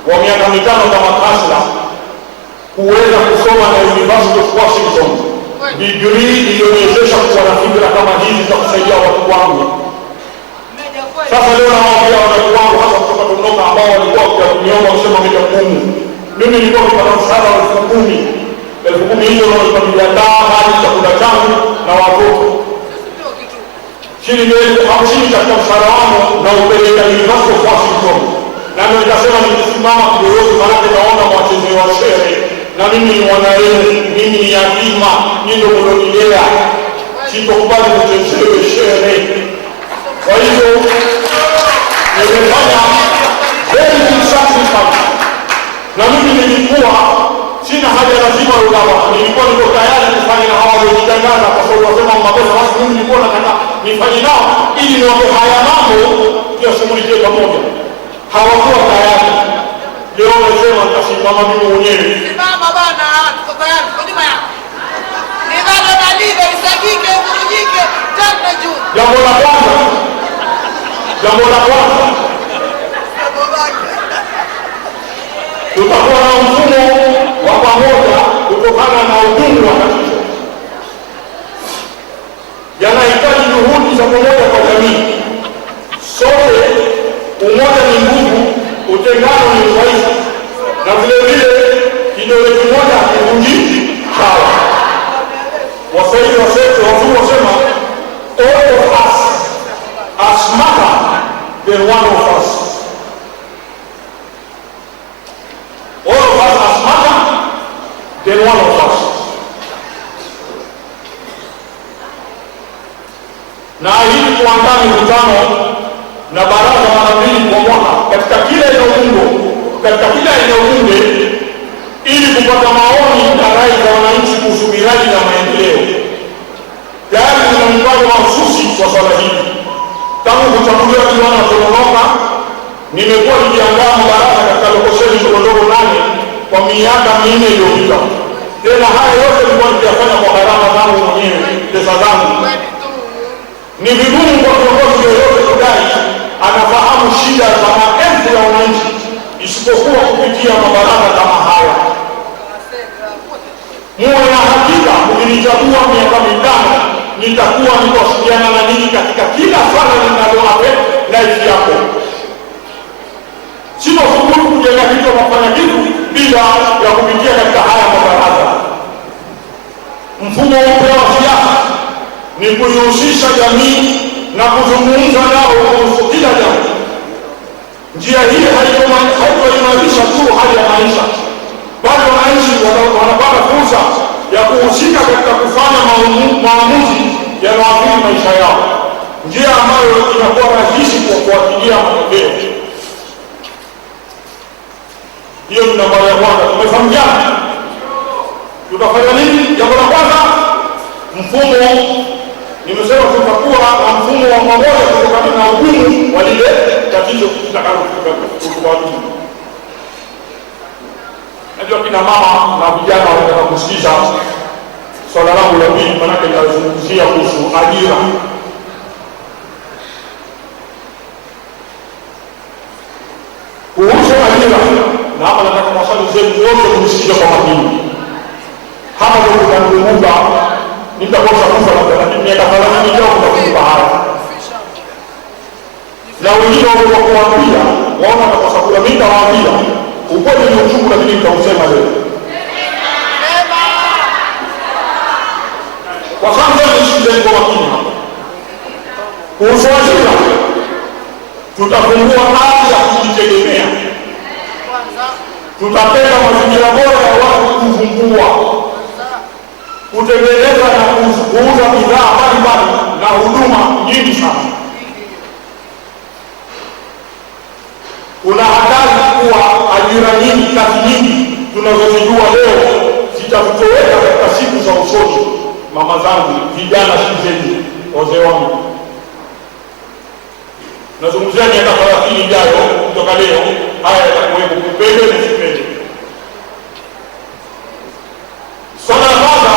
wa miaka 5 kama kasla kuweza kusoma na University of Washington, degree iliyoniwezesha kuwa na fikra kama hizi za kusaidia watu wangu. Sasa leo nawaambia watu wangu hasa kutoka Dondoka ambao walikuwa wakiniomba kusema mita 10. Mimi nilikuwa nikipata mshahara wa 10,000. 10,000 hizo ndio niliandaa hadi chakula changu na watoto. Shilingi 50 katika mshahara wangu na upeleka University of Washington. Na ndio nikasema nikisimama kidogo maana naona wachezaji wa shehe na mimi ni mwanaelewa, mimi ni yatima, ndio mlonilea. Sitokubali kuchezewe shehe. Kwa hivyo nimefanya very big sacrifice. Na mimi nilikuwa sina haja lazima ulama. Nilikuwa niko tayari kufanya na hao waliojitangaza kwa sababu wasema mabosi, basi mimi nilikuwa nataka nifanye nao ili niwape haya mambo tuyashughulikie pamoja. Hawakuwa tayari. Leo nasema nitasimama mimi mwenyewe. Simama bana, tuko tayari, tuko nyuma yako. Ni bado daliva isagike, ukujike, tanda juu. Jambo la kwanza tutakuwa na mfumo wa pamoja kutokana na ugumu wa tatizo. Yanahitaji juhudi za pamoja kwa jamii. Sote, umoja ni nguvu, utengano ni udhaifu, na vile vile kidole kimoja hakivunjiki chawa. Waswahili wasema all of us are smarter than one of us. All of us are smarter than one of us. Na hili kuandaa mikutano na baraza mara 2 kwa mwaka katika kila eneo bunge ili kupata maoni na rai za wananchi kuhusu miradi na maendeleo. Tayari kuna mpango mahususi kwa swala hili. Tangu kuchaguliwa diwani wa Dondoka, nimekuwa nikiandaa mabaraza katika lokosheni ndogo 8 kwa miaka 4 iliyopita. Tena haya yote nilikuwa nikiyafanya kwa gharama zangu mwenyewe, pesa zangu. Ni vigumu kwa kiongozi yoyote kudai anafahamu shida za maelfu ya wananchi isipokuwa kupitia mabaraza kama haya. Muwe na hakika mkinichagua miaka 5 nitakuwa nikiwasiliana na ninyi katika kila swala linaloaffect life yako. Sio thubutu kujenga kitu na kufanya kitu bila ya kupitia katika haya mabaraza. Mfumo mpya wa siasa ni kuihusisha jamii na kuzungumza nao kuhusu kila jambo. Njia hii haitoimarisha tu hali ya maisha, bali wananchi wanapata fursa ya kuhusika katika kufanya maamuzi yanayoathiri maisha yao, njia ambayo inakuwa rahisi kwa kufuatilia matokeo. Hiyo ni nambari ya kwanza. Tumefahamiana tutafanya nini? Jambo la kwanza, mfumo. Nimesema tutakuwa na mfumo wa pamoja kutokana na ugumu wa lile tatizo tutakalo kutukabili. Najua kina mama na vijana wanataka kusikiza swala langu la pili, maanake nitazungumzia kuhusu ajira. Kuhusu ajira, na hapa nataka maswali zenu yote kunisikiza kwa makini. Hapa ndio kutanguka nitakosa kufa labda, lakini miaka 30 ijayo kutakuwa haya. Na wengine wao kuambia waona kwa sababu mimi nitawaambia ukweli ni uchungu, lakini nitausema leo. Kwa sababu ndio kwa makini hapa. Kuhusu ajira, tutafungua haki ya kujitegemea. Tutapenda mazingira bora ya watu kuvumbua, kutengeneza na kuuza bidhaa mbalimbali na huduma nyingi sana. Kuna hatari kuwa ajira nyingi, kazi nyingi tunazozijua leo zitatoweka katika siku za usoni. Mama zangu, vijana, shizeni, wazee wangu, nazungumzia miaka 30 ijayo kutoka leo. Haya yatakuwepo, kupende na sipende. Swala la kwanza,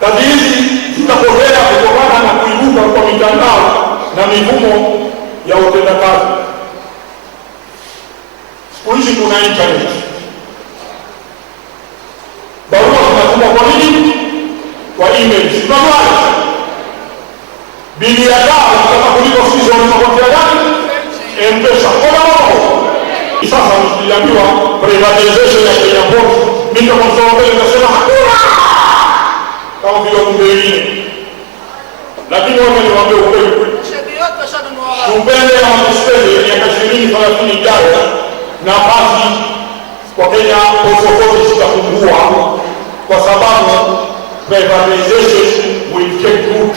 kazi hizi zitapotea kutokana na kuibuka kwa mitandao na mifumo ya utendakazi. Siku hizi kuna internet, barua zinatumwa kwa nini? Kwa email. Sinawaje bili ya dawa kama kuliko sisi wanapotea gani? M-Pesa. Kwa nini? Sasa niliambiwa privatization ya Kenya Ports, mimi kama msomaji nikasema hakuna. Kama vile wengine. Lakini wao wanawaambia ukweli. Tupende na mstari miaka 20-30 ijayo, nafasi kwa Kenya Ports zitapungua kwa sababu privatization will take root.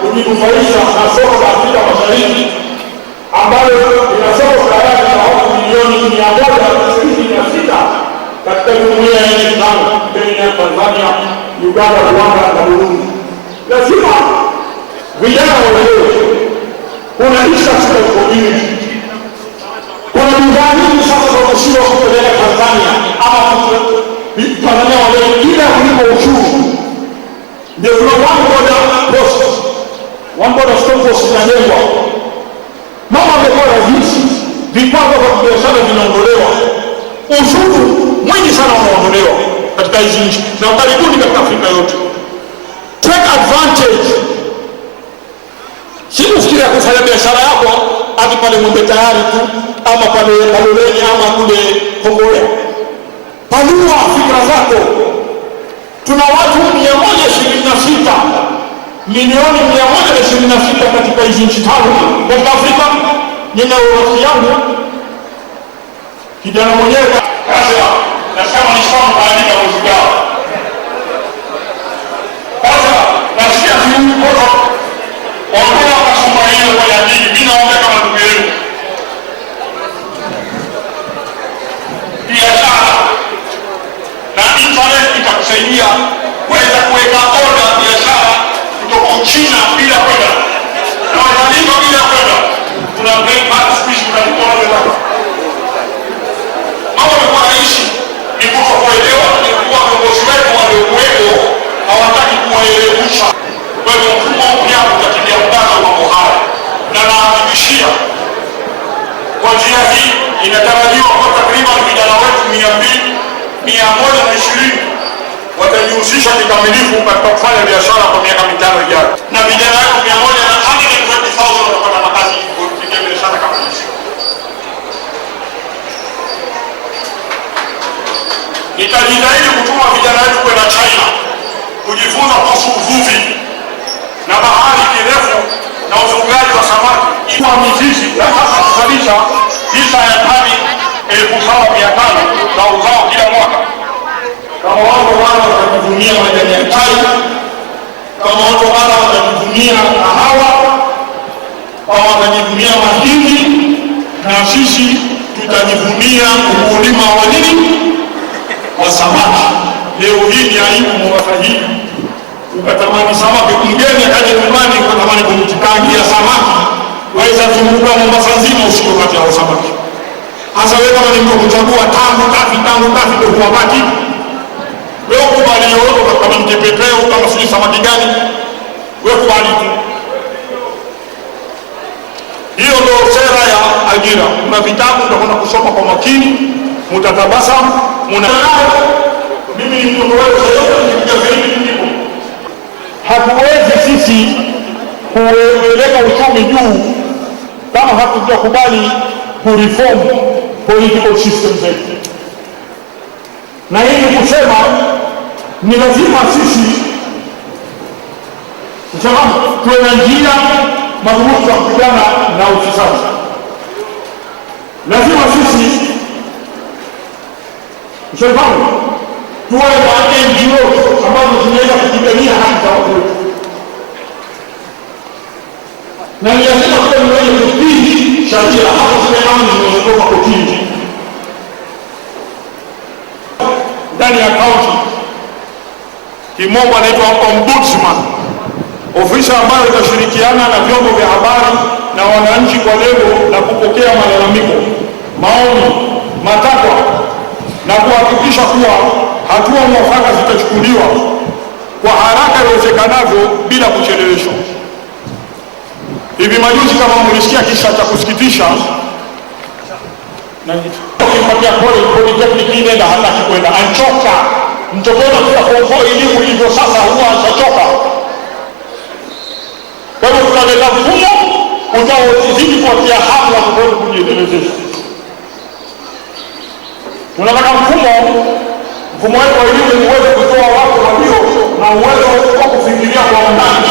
Kujinufaisha na soko la Afrika Mashariki ambayo ina soko tayari na watu milioni 166 katika jumuiya ya nchi tano: Kenya, Tanzania, Uganda, Rwanda na Burundi. Lazima vijana waelewe kuna industrial community. Kuna bidhaa nyingi sasa za kushindwa kupeleka Tanzania ama Tanzania wale bila kulipa ushuru. Ndio kuna one border post, one border stop post inajengwa. Mama amekuwa rahisi, vikwazo vya biashara vinaondolewa, ushuru mwingi sana unaondolewa katika hizi nchi na karibuni katika Afrika yote. Take advantage. Si usikiria kufanya biashara yako hadi pale Mwembe Tayari tu ama pale Kaloleni ama kule Kongowea. Panua fikra zako. Tuna watu 126 milioni 126 katika hizi nchi tano katika Afrika. Nina rafiki yangu kijana mwenyewe sasa nasema ni sawa kuandika muziki. Sasa nasikia mimi kwa wanaona kusoma hiyo kwa dini. Mimi naomba kama ndugu yenu biashara na internet itakusaidia kuweza kuweka order biashara kutoka China bila kwenda na wanalipa bila kwenda. Tuna break back speech tunalipa order. Mambo yamekuwa rahisi, ni kutokuelewa, ni kuwa viongozi wetu waliokuwepo hawataki kuwaelewesha. Kwa hivyo mfumo mpya utakimbia mkazo mambo haya, na nahakikishia kwa njia hii inatarajiwa kwa takriban vijana wetu 120 watajihusisha kikamilifu katika kufanya biashara kwa miaka 5 ijayo, na vijana wetu 120,000 watapata makazi kupitia biashara kama hizi. Nitajitahidi kutuma vijana wetu kwenda China kujifunza kuhusu uvuvi na bahari kirefu na ufugaji wa samaki kwa mizizi, na sasa kuzalisha hisa ya tani 7,500 za uzao kila mwaka. Kama watu wana watajivunia majani ya chai, kama watu wana watajivunia kahawa, kama watajivunia mahindi, na sisi tutajivunia ukulima wa nini? Wa samaki. Leo hii ni aibu Mombasa hii ukatamani samaki, mgeni akaja nyumbani ukatamani kumtikangia samaki, waweza zunguka Mombasa nzima usikopata hao samaki. Hasa wewe kama ni mtu kuchagua tangu kafi ndio kuwapati. Wewe kubali yote kama mkipepeo kama sijui samaki gani. Wewe kubali tu. Hiyo ndio sera ya ajira. Kuna vitabu mtakwenda kusoma kwa makini, mtatabasamu, mnao. Mimi ni mtu wewe sasa nikipiga zaidi ndipo. Hatuwezi sisi kueleka uchumi juu kama hatutakubali kureform political system zetu. Na hili kusema ni lazima sisi tuwe na njia madhubuti ya kupigana na ufisadi. Lazima sisi tuwe na NGO ambazo zinaweza kupigania haki za watu wetu. Na ni lazima kuwa ni wenye kutii sheria hapo zile amri zinazotoka kotini. Ndani ya kaunti kimombo anaitwa ombudsman, ofisi ambayo itashirikiana na vyombo vya habari na wananchi kwa lengo la kupokea malalamiko, maoni, matakwa na kuhakikisha kuwa hatua mwafaka zitachukuliwa kwa haraka iwezekanavyo bila kucheleweshwa. Hivi majuzi kama mlisikia kisa cha kusikitisha na kimpatia polytechnic ile na hataki kwenda, anchoka. Mtokona kwa elimu hivyo sasa huwa anachoka. Kwa hiyo tunaleta mfumo utaozidi kuatia hapo na kujiendelezesha. Tunataka mfumo wetu wa elimu uweze kutoa watu walio na uwezo wa kufikiria kwa undani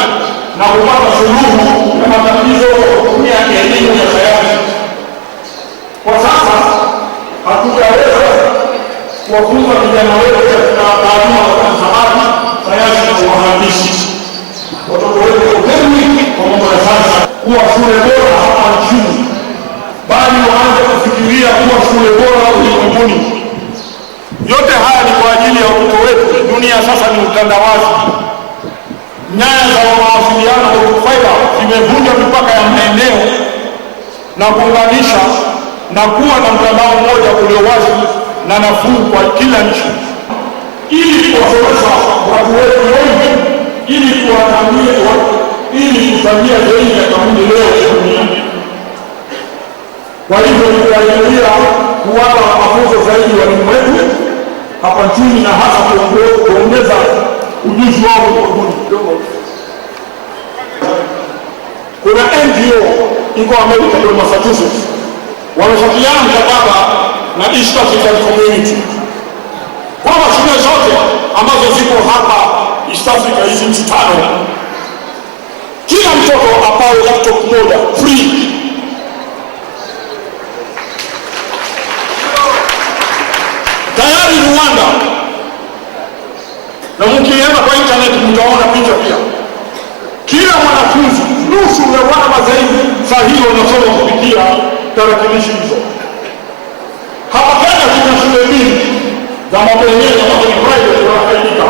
na kupata suluhu ya matatizo kutumia elimu ya sayansi. Kwa sasa hatujaweza kuwafunza vijana wetu katika taaluma za hisabati, sayansi na uhandisi. Watoto wetu wapewi kwa mambo ya sasa kuwa shule bora hapa nchini, bali waanze kufikiria kuwa shule bora ulimwenguni. Yote haya ni kwa ajili ya watoto wetu. Dunia sasa ni utandawazi. Nyaya za mawasiliano kwa fiber zimevunja mipaka ya maeneo na kuunganisha na kuwa na mtandao mmoja ulio wazi na nafuu kwa kila nchi, ili kuwasomesha watu wetu wengi, ili kuwatamia watu, ili kusamia zaidi ya kamundi leo duniani. Kwa hivyo tunaendelea kuwapa mafunzo zaidi walimu wetu hapa nchini na hasa kuongeza ujuzi wao ulimwenguni. Kuna NGO iko Amerika kwa Massachusetts, wameshirikiana mkataba na East African Community kwamba shule zote ambazo ziko hapa East Africa, hizi nchi 5, kila mtoto apawe laptop moja free. Tayari Rwanda, na mkienda kwa internet mtaona picha pia, kila mwanafunzi nusu ya wana zaidi sahihi wanasoma kupitia tarakilishi hizo. Hapa Kenya kuna shule mbili za mabwenyenye ambazo ni private wanafaidika.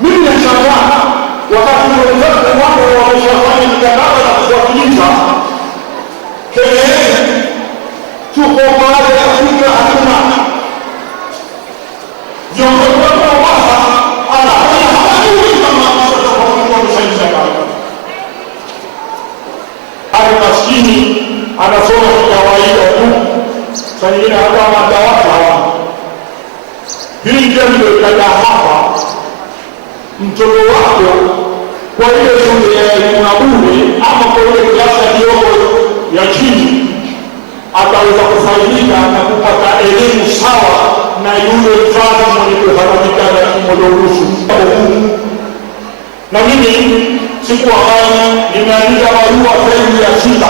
Mimi nashangaa wakati wenzetu wao wameshafanya mikataba na kufuatilia kelele tuko baada ya Afrika hatuna viongozi wa Mombasa anafanya habari kama kwa msaidizi kama hali maskini anasoma kwa kawaida tu, sasa nyingine hata madawati hawana. Hii ndio ikaja hapa, mtoto wako kwa ile shule ya elimu na bure ama kwa ile klasi ya kidogo ya chini ataweza kufaidika na kupata elimu sawa na yule mzazi mwenye kuharamika na kimodorusu. Na mimi siku ambayo nimeandika barua zaidi ya 6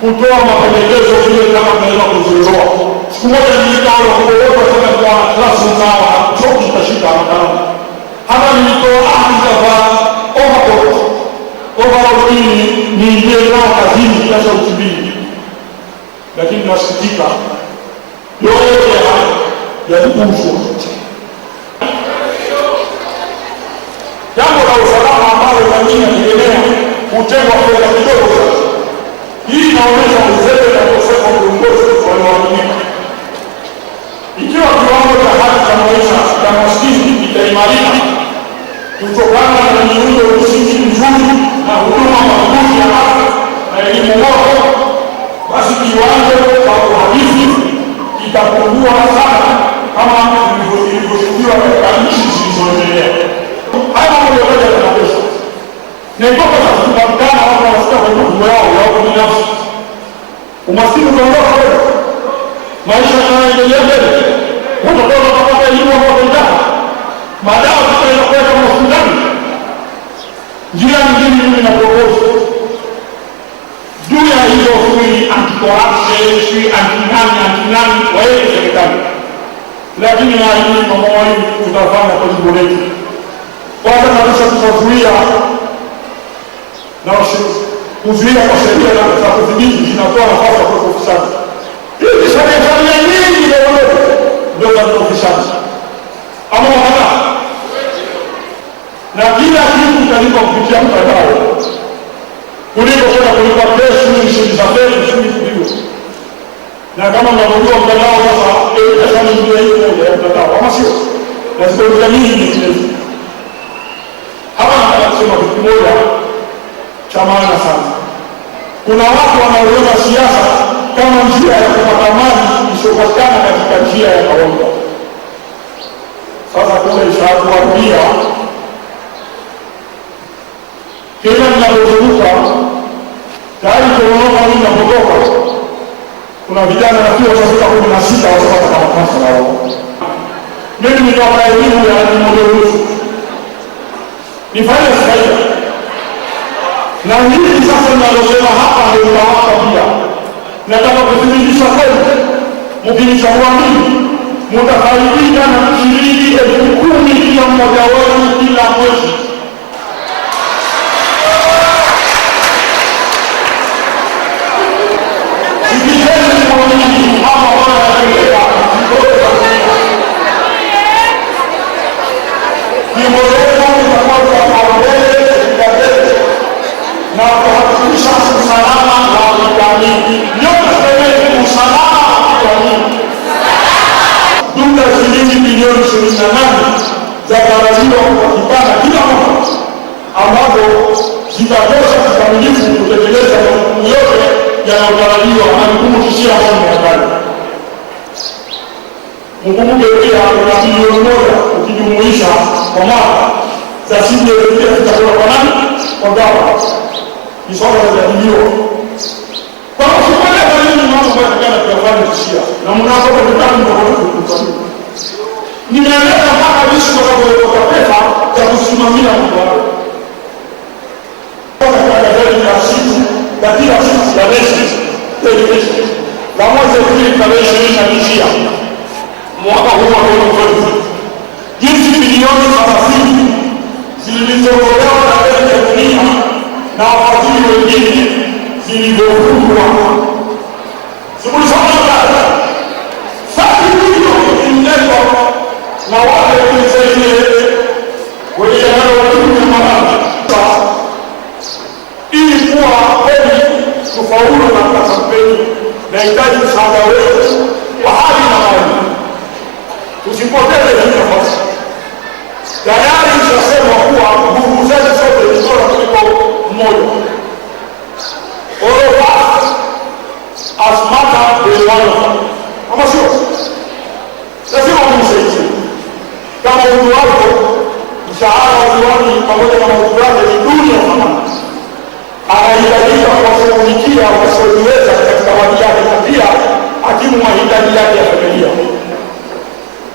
kutoa mapendekezo vile kama tunaweza kuziroa. Siku moja nilitoa kuboresha sana kwa klasi sawa choki kashika makao. Hata nilitoa ahadi za overall ni ndio kazini kisha utibili. Lakini nasikitika yote haya yalipuuzwa. Jambo la usalama ambalo jamii inategemea kutengwa fedha kidogo sana. Hii inaonyesha uzembe na ukosefu wa viongozi walioaminika. Ikiwa kiwango cha hali cha maisha ya maskini kitaimarika kutokana na miundo msingi mizuri na huduma madhubuti ya afya na elimu bora, basi kiwango cha uhalifu kitapungua sana kama ilivyoshuhudiwa katika nchi zilizoendelea. Haya mambo yote yanatosha. Na itoka sasa tunakutana watu wanasikia kwa mambo yao ya binafsi. Umaskini utaondoka wewe. Maisha yanaendelea mbele. Watoto wanapata elimu wanapotaka. Madawa tutaenda kwa kama hospitali. Njia nyingine mimi na propose. Juu ya hizo shughuli anti-corruption, anti-nani, wae serikali. Lakini na hii mambo haya tutafanya kwa jimbo letu. Kwanza kabisa tutazuia na kuzuia kwa sheria za kudhibiti zinatoa nafasi ya kuweka ufisadi. Hizi sheria nyingi ndio za ufisadi. Ama wakala. Na kila kitu kitalipa kupitia mtandao. Kuliko kwenda kulipa pesa shilingi za pesa shilingi. Na kama mnavyojua mtandao sasa pesa ni ndio hiyo ya mtandao. Ama sio? Na sio nyingi. Hapa nataka kusema kitu kimoja cha maana sana. Kuna watu wanaoona siasa kama njia ya kupata mali isiyopatikana katika njia ya kawaida. Sasa kuna ishara kuambia kila ninapozunguka tayari tunaona mimi ninapotoka kuna vijana na pia watoto 16 wanapata kama pesa lao. Mimi nitoka elimu ya mmoja nifanye faida. Na hili sasa ninalosema hapa ndio tunawapa pia. Nataka kuthibitisha kweli. Mkinichagua mimi, mtafaidika na shilingi 10,000 kila mmoja wenu kila mwezi. Sikileni kwa nini hapa wanataka na kuhakikisha usalama wa jamii. Nyote semeni usalama wa jamii. Jumla shilingi bilioni 28 zatarajiwa kupatikana kila mwaka ambazo zitatosha kikamilifu kutekeleza majukumu yote yanayotarajiwa na kumhakikishia mambo ya ndani. Mkumbuke pia kuna bilioni 1 ukijumuisha kwa mwaka za shilingi zitakuwa kwa nani? Kwa dawa. Ni swala la jadiliwa. Kwa kusimamia kwa nini mambo yanatokana kuyafanya kishia na mnapokuwa mtaani mtakuwa nimeeleza mpaka jinsi tutakavyotoka pesa za kusimamia mambo hayo. Kwa sababu ya siku na kila siku ya mechi television na mwezi huu tarehe 29 mwaka huu wa 2020 jinsi bilioni 30 zilizotolewa na Benki ya Dunia na wafadhili wengine zilizofungwa. Simulisoma sana. Sasa hiyo inaletwa na wale wenye wenye wanaotumia mara ili kuwa kweli kufaulu na kampeni na hitaji msaada wetu wa hali na mali. Tusipoteze hii nafasi. Tayari ishasema kuwa nguvu zetu zote ni bora kuliko mmoja. All of us as matter is one of them. Kama sio? Lazima msaidie. Kama mtu wako mshahara wa diwani pamoja na mauzo yake ni dunia sana. Anahitajika kuwashughulikia wasiojiweza katika wadi yake na pia hakimu mahitaji yake ya familia.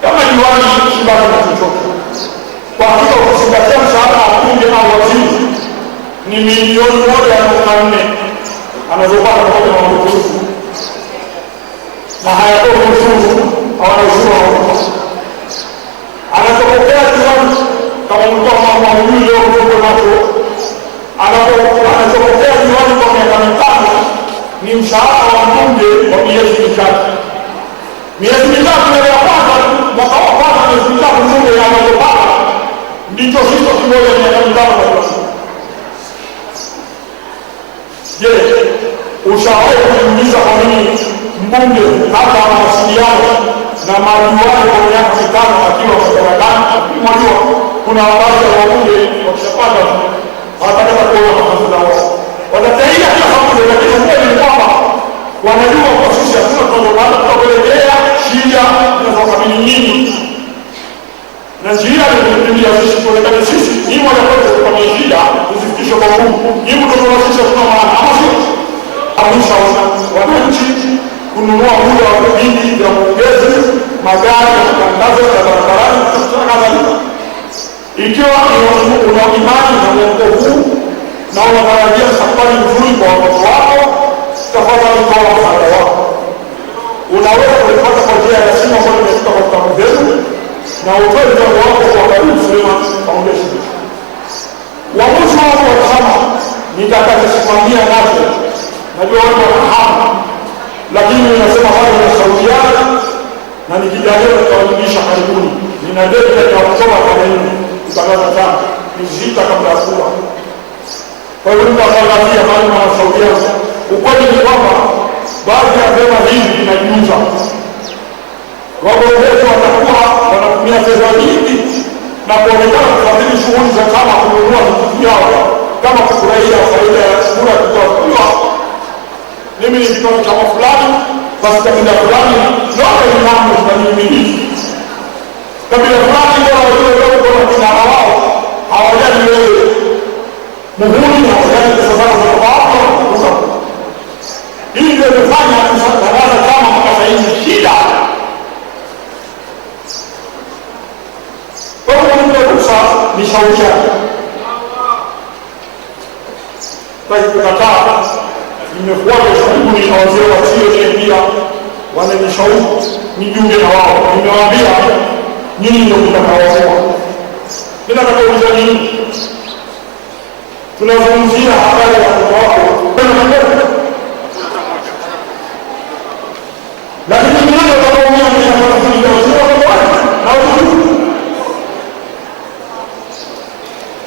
Kama diwani shibana na chochote. Kwa hakika ukizingatia mshahara wa bunge au waziri ni milioni 1.4 anazopata pamoja na marupurufu. Na hayatoki ushuru, hawana ushuru wa huduma. Anatokea diwani kama mtoa mambo hujui leo kutoka nacho. Anatokea diwani kwa miaka 5 ni mshahara wa bunge wa miezi 3. Miezi 3 ndio ya kwanza, mwaka wa kwanza miezi 3 bunge anazopata ndicho hicho kimoja miaka 5 na Je, ushawahi kujiuliza kwa nini mbunge hata mawasiliano na madiwani kwa miaka mitano akiwa madarakani? Unajua kuna baadhi ya wabunge wakishapata wanataka kuona nafasi zao, wanataidia kila pamoja, lakini ukweli ni kwamba wanajua kwa sisi hatuna tunapelekea shida zinazokabili nyinyi, na njia ya sisi kuonekana sisi ni moja kwetu kwa shida tusifikishe kwa Mungu. Hivi ndio sisi tuna maana ama sio? Aisha wananchi kununua muda wa vipindi vya maongezi, magari ya matangazo ya barabarani na kadhalika. Ikiwa una imani na mwongo huu na unatarajia safari nzuri kwa watoto wako, tafadhali toa msaada wako. Unaweza kulipata kwa njia ya simu ambayo imefika kwa vitabu vyetu, na utoe mchango wako kwa Karimu Suleiman Foundation. Uamuzi wako wa chama nitakachosimamia nacho, najua watu wanahamu, lakini ninasema bado nashauriana na nikijaliwa nitawajibisha karibuni. Nina deni ya Oktoba 4 kutangaza chama nizita kabla ya kura. Kwa hiyo nitaangalia bado nashauriana. Ukweli ni kwamba baadhi ya vyama hivi vinajiuza. Wagombezi watakuwa wanatumia fedha nyingi na kuonekana kufadhili shughuli za chama, kununua vitu vyao kama kufurahia faida ya kura kutoa. Mimi ni kitoa chama fulani, basi kabila fulani zote ni mambo zinamiliki. Kabila fulani ndio wale kwa kinara wao hawajali wewe muhuri na hawajali pesa zao za baba. Hii ndio imefanya kutangaza chama mpaka hizi shida. Kwa hiyo ruhusa ni shauri yake. Kwa hiyo kukataa nimefuata shughuli na wazee wa TNA pia wananishauri nijiunge na wao. Nimewaambia nyinyi ndio mtakaoamua. Ninataka kuuliza nini? Tunazungumzia habari ya watoto wako. Lakini mimi natakaoumia ni wanafunzi wa wazee wa na watoto.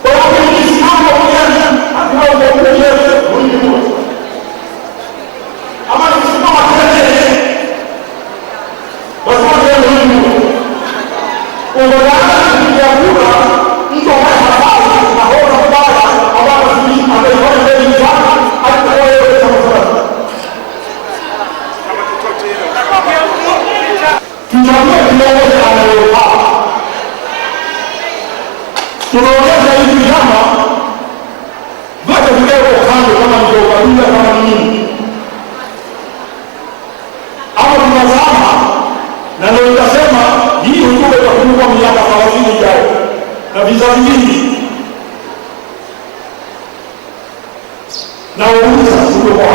Kwa hiyo nikisimama kwa mjani, hakuna mmoja yeyote mwenye ama nikisimama tena basi wale wengi ungana kupiga kura mtu ambaye hafai na hoja mbaya ambayo sisi amefanya mbele sana hata wewe kama fulani tunaona kiongozi anayofaa. Tunaongeza hivi kama vyote vilivyo kando kama ndio kabila kama nini ama tunazama, na ndio nikasema hii ujumbe utakumbuka miaka 30 ijayo na vizazi vingi. Na uuliza sio kwa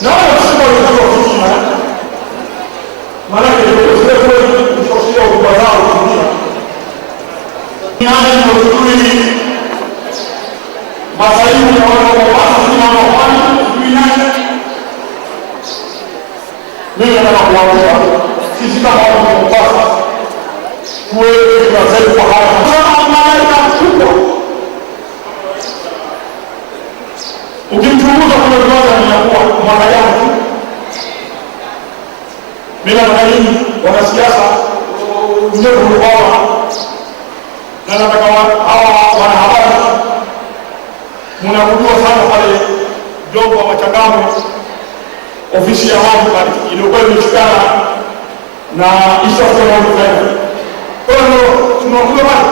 na sio kwa kufikia maana ndio sio kushosha ubazao dunia nani ndio tuli masaibu ya watu wa watu na mafani duniani. Mimi nataka kuambia sisi kama watu wa Mombasa tuwe tunazidi kwa haya kama malaika kubwa. Ukimchunguza kwa mmoja anakuwa mwanadamu. Mimi nataka nini wanasiasa ndio kuoa na nataka hawa wanahabari mnakujua sana pale jogo wa Machangamo, ofisi ya maji pale iliyokuwa imeshikana na East African Community. Kwa hiyo tunakujua pale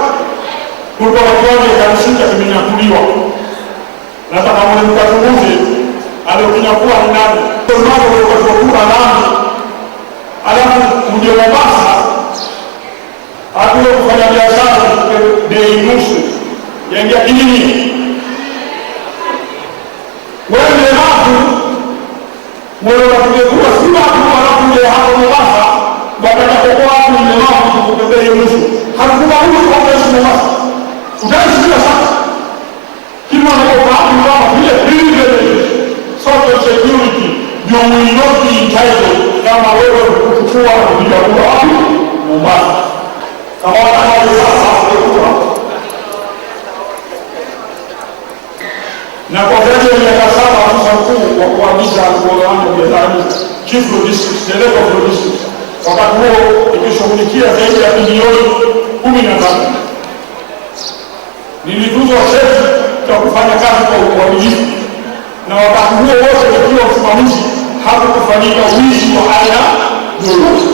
kulikuwa na kiwanja cha msingi kimenyakuliwa. Nataka mkachunguze aliokinyakuwa ni nani. Tunao kwa nani? Alafu mje Mombasa akuwe kufanya biashara bei nusu yaingia kijini. Wewe ni watu wewe unapigwa sima wanakuja hapo Mombasa watakapokuwa watu ni watu kukubebea hiyo nusu. Hakuna huyo kwa Mombasa. Utaisikia sasa. Kila unapofahamu kama vile social security you will not be entitled kama wewe kuchukua kupiga kura wapi Mombasa. Kama wanataka sasa na kwa zaidi ya miaka 7 afisa mkuu wa kuagiza mgogano wa bidhaa Chief Logistics, Director of Logistics, wakati huo ikishughulikia zaidi ya bilioni 15. Nilituzwa cheti cha kufanya kazi kwa uadilifu, na wakati huo wote nikiwa msimamizi hakukufanyika wizi wa aina yoyote.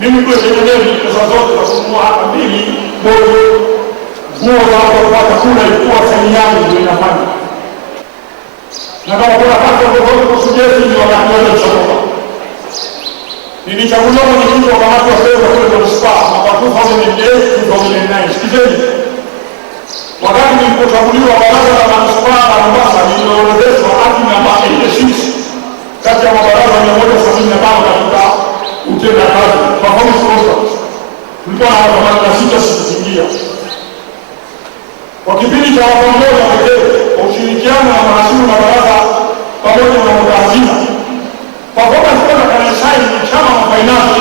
Mimi kwa tegemezi pesa zote za kununua hata mbili moja nguo za kwa chakula ilikuwa saini yangu ndio inafanya. Na kama kuna kazi ndogo kusujeti ndio wanakuja kuchukua. Nilichaguliwa mwenyekiti wa kamati ya fedha kule Manispaa mwaka 2008. Sikizeni. Wakati nilipochaguliwa baraza la Manispaa la Mombasa lililoorodheshwa hadi namba 86 kati ya mabaraza 175 katika utenda kazi performance contract. Tulikuwa na 86 sikiingia. Kwa kipindi cha mwaka mmoja pekee, kwa ushirikiano na mahasimu na baraza pamoja na mtahazina, performance contract anayesaini ni chama wa finance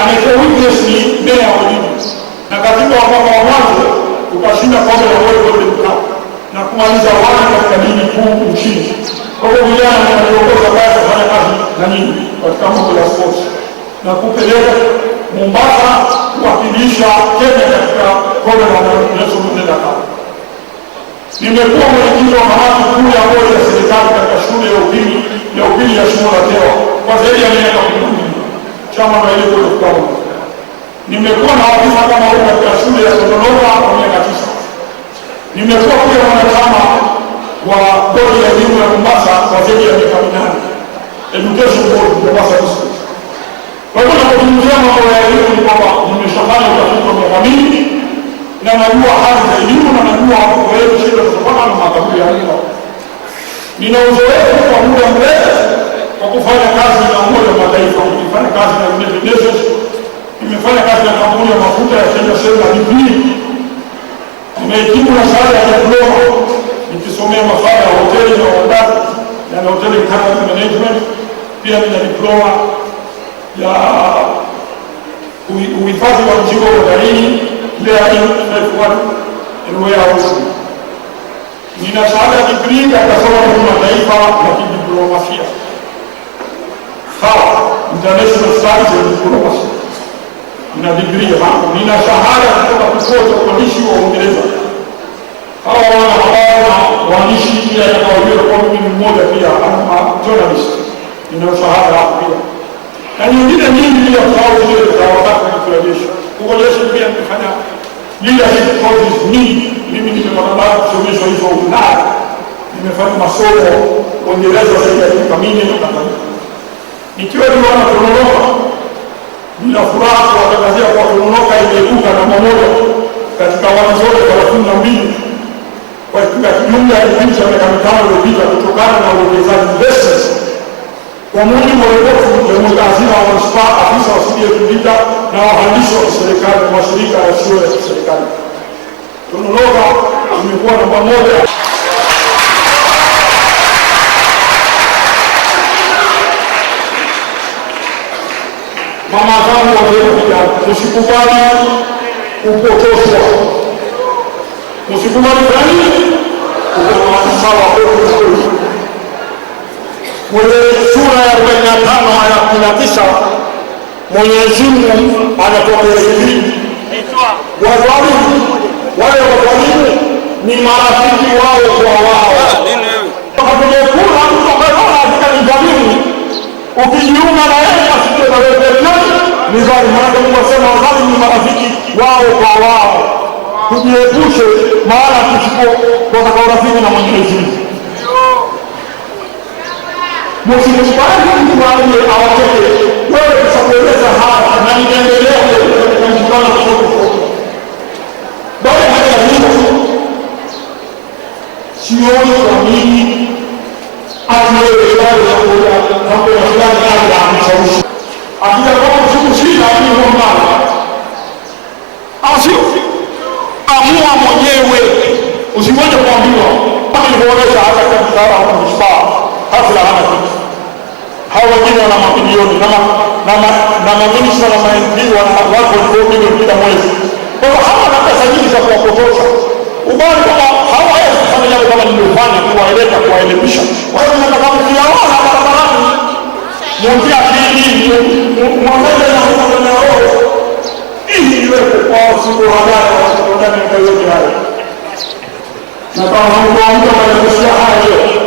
anayetoa witness ni meya wa jiji, na katika mwaka wa mwanzo tukashinda kombe la World Golden Cup na kumaliza wana katika ligi kuu nchini. Kwa hivyo vijana wanaliongoza baya kufanya kazi na nyinyi katika mambo ya sports na kupeleka Mombasa kuwakilisha Kenya katika kombe la Nelson Mandela Cup. Nimekuwa mwenyekiti wa kamati kuu ya bodi ya serikali katika shule ya upili ya Shimo la Tewa kwa zaidi ya miaka 12. Chama na ile kwa kwa. Nimekuwa na wadhifa kama huyo katika shule ya Tondoloa kwa miaka 9. Nimekuwa pia mwanachama wa bodi ya elimu ya Mombasa kwa zaidi ya miaka 8. Education Board ya Mombasa District. Kwa hivyo napozungumzia mambo ya elimu ni kwamba nimeshafanya utafiti wa miaka mingi na najua hali za elimu na najua wewe shida kutokana na makaburi ya elimu. Nina uzoefu kwa muda mrefu kwa kufanya kazi na Umoja wa Mataifa, nimefanya kazi na United Nations, nimefanya kazi na kampuni ya mafuta ya Kenya Shell na BP. Nimehitimu na shahada ya diploma nikisomea masuala ya hoteli na uandazi na hoteli management. Pia nina diploma ya uhifadhi wa mzigo bandarini, clearing, freight and warehousing. Nina shahada ya degree katika somo la kimataifa na kidiplomasia. International Studies and Diplomacy. Nina degree hapo. Nina shahada kutoka chuo cha uandishi wa Uingereza. Hawa waandishi pia wanajua kwa mimi mmoja pia ama journalist. Nina shahada hapo pia. Na nyingine nyingi pia kwa zile za wakati wa graduation. Kuonesha pia nimefanya leadership courses nyingi. Mimi nimepata bahati kusomeshwa hizo Ulaya. Nimefanya masomo Uingereza zaidi ya miaka 4 na Tanzania. Nikiwa nimeona Tononoka, nina furaha kuwatangazia kwa Tononoka imeibuka namba 1 katika watu zote 32 kwa jumla ya kipindi cha miaka 5 iliyopita kutokana na uwekezaji investments. Kwa mujibu wa ripoti ya mtahazina wa Manispaa, afisa wa CDF na wahandisi wa serikali na mashirika yasiyo ya kiserikali, Tononoka imekuwa namba 1. Mama zangu wazee, msikubali kupotoshwa. Msikubali gani? Sawa kwa kwenye sura ya 45 aya 19 Mwenyezi Mungu anatuambia hivi: wadhalimu wale wadhalimu ni marafiki wao kwa wao. Kwenye kuna mtu ambaye katika ni dhalimu, ukijiunga na yeye asikie na wewe ni dhalimu. Maana Mungu anasema wadhalimu ni marafiki wao kwa wao. Tujiepushe maana tusipokuwa urafiki na Mwenyezi Mungu. Msikubali mtu aliye awateke wewe kusakueleza hapa na niendelea katika mjikana kutoka. Bali hata hivyo sioni kwa nini atiwewe wale na kwa fulani hali ya mshawishi. Akija kwa siku shida ni mbaya. Asio amua mwenyewe, usingoje kuambiwa. Kama nilivyoonyesha hata kwa msara wa Manispaa hafla hana kitu. Hawa wengine wana mabilioni na maminista na ma-MP wana wako 4 milioni kila mwezi. Kwa hiyo hawa na pesa kuwaeleka, kuwaelimisha. Kwa hiyo nataka kuyaona barabarani mwongea akili mwangalie na kuona roho ili iwepo kwa siku hadhara wa ndani ya yote hayo. Na kama Mungu anatusikia hayo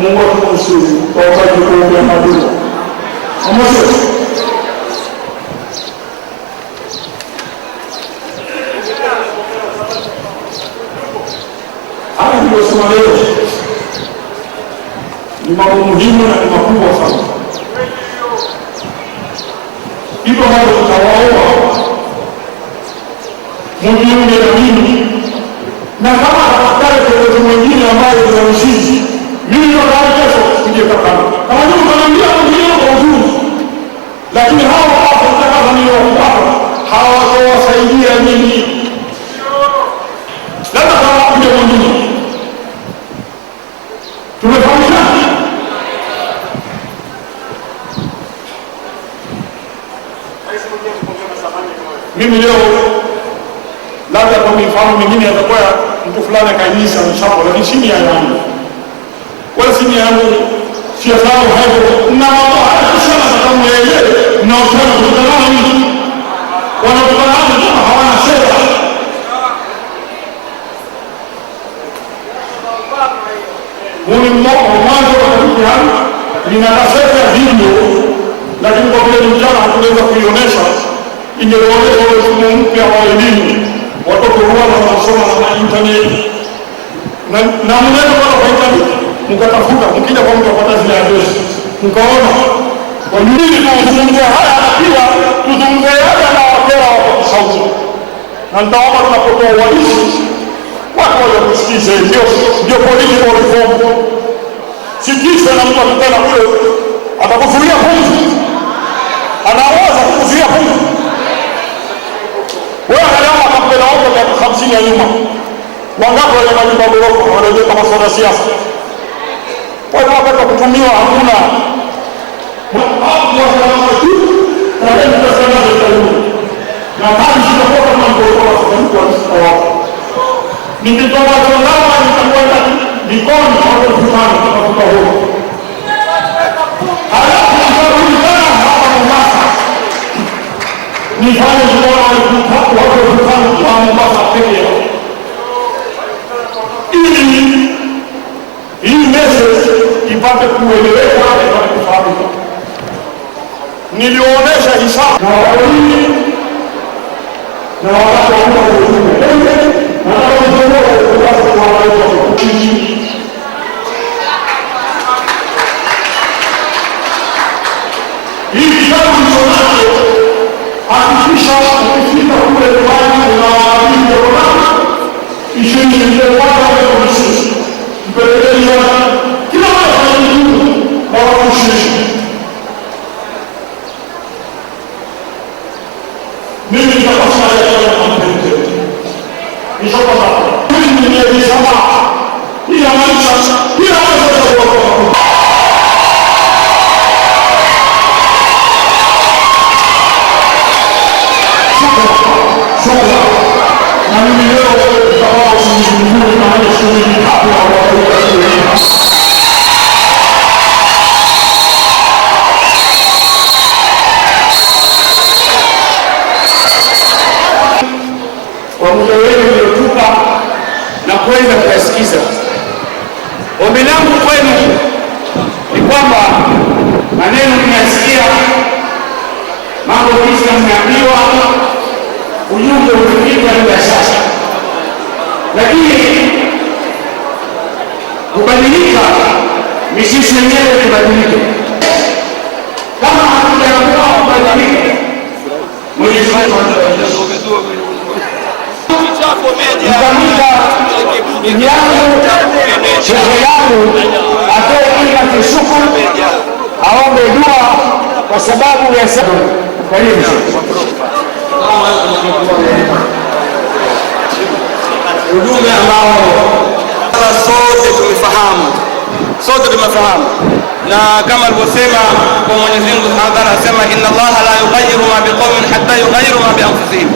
Mungu atukusifu kwa wakati kuombea madua. Amoja. Haya ndio sema leo. Ni mambo muhimu na ni makubwa sana. Hivyo hapo tutawaomba mjiunge na mimi. Na kama daktari kwa mwingine ambaye ni mshizi, mimi ndio kesho kuja kama. Kama ni mnaambia mwingine kwa uzuri. Lakini hao hapo mtakaza ni wao hawatawasaidia nyinyi. Labda kama kuja mwingine. Tumefahamishana? Mimi leo labda kwa mifano mingine atakuwa mtu fulani akainisa mshapo, lakini chini ya yangu wala chini ya yangu sio sawa hapo na mambo haya kusema kama yeye na utana kutana nini wanatokana kama hawana sera. Mimi mwanzo wa kujiana nina kaseti ya video, lakini kwa vile mjana hatuweza kuionyesha, ingeonyesha mfumo mpya wa elimu watoto wao wanasoma na internet na mnaweza kwa internet mkatafuta mkija kwa mtu apata zile address mkaona kwa nini tunazungumzia haya pia tuzungumzie haya na wakera wa sauti na nitaomba tunapotoa uhalisi watu wale kusikiza ndio political reform sikiza na mtu akitaka kule atakuzuia pumzi anaweza kukuzuia pumzi wewe angalau akampenda wako kwa 50 ya nyuma. Wangapi wale majumba ghorofa wanarejea kama swala siasa. Kwa hiyo wakati kutumiwa hakuna. Hapo wasema tu na leo tunasema ndio. Na hali zitakuwa kama mgogoro kwa mtu wa nikitoka chondawa nitakwenda mikono kwa kufanya kama huko. Halafu nitakuja hapa Mombasa. Nifanye kwa Mombasa pekee hii message ipate kueleweka na kufahamika. Nilionyesha hisabu na wawili na wakati wa ujumbe na hii kitabu hakikisha ukifika kule Rwanda unawaambia Rwanda ishini ile watu wa Kristo mpeleleza kila mtu na wakushiriki. Mimi nitafanya ya kampeni nishoka mimi nimesema ila maisha ila kwa muda wenu uliotupa na kuweza kuyasikiza. Ombi langu kwenu ni kwamba maneno mnayasikia, mambo kisa mmeambiwa, ujumbe ufikika muda sasa, lakini kubadilika ni sisi wenyewe tubadilike. Kama hatujaamua kubadilika, Mwenyezi Mungu shehe yangu atoe kila kishukuru aombe dua kwa sababu ya sababu. Karibu ujumbe ambao sote tumefahamu na kama alivyosema kwa Mwenyezi Mungu Subhanahu wa Ta'ala, anasema inna Allaha la yughayyiru ma biqawmin hatta yughayyiru ma bi anfusihim.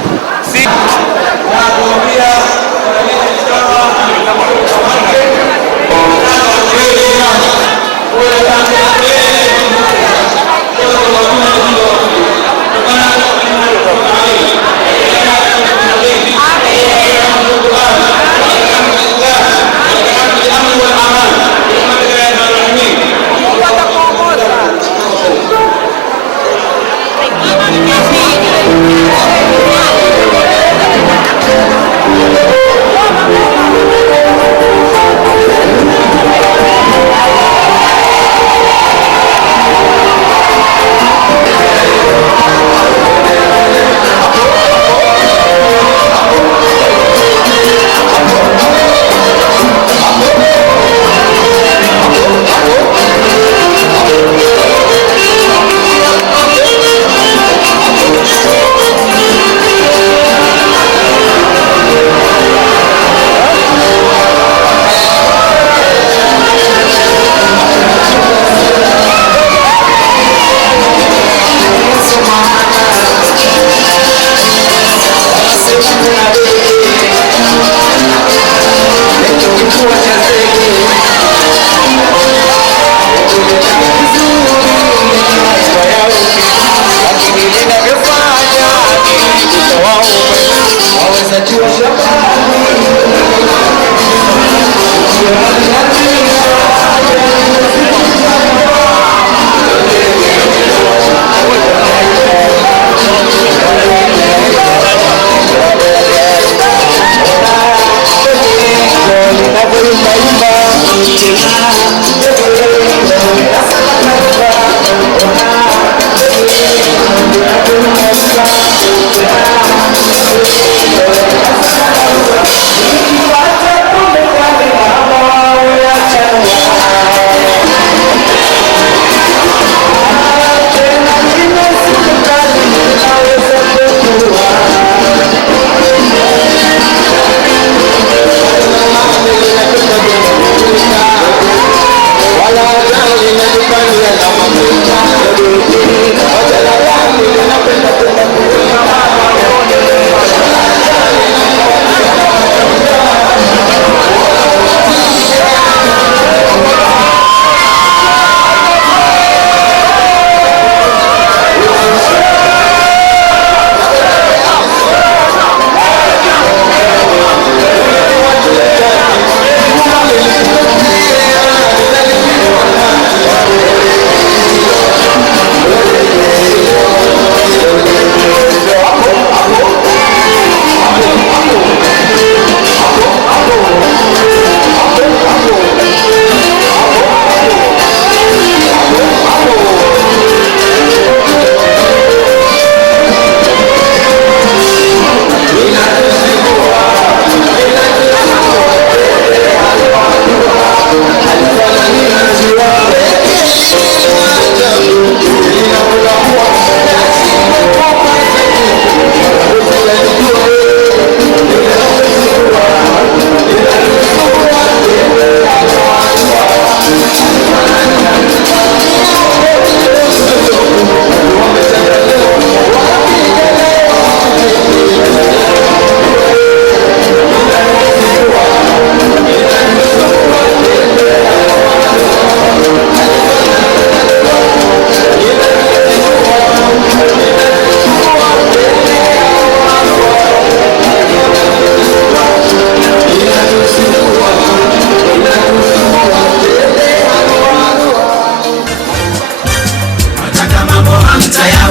Mambo hamtaya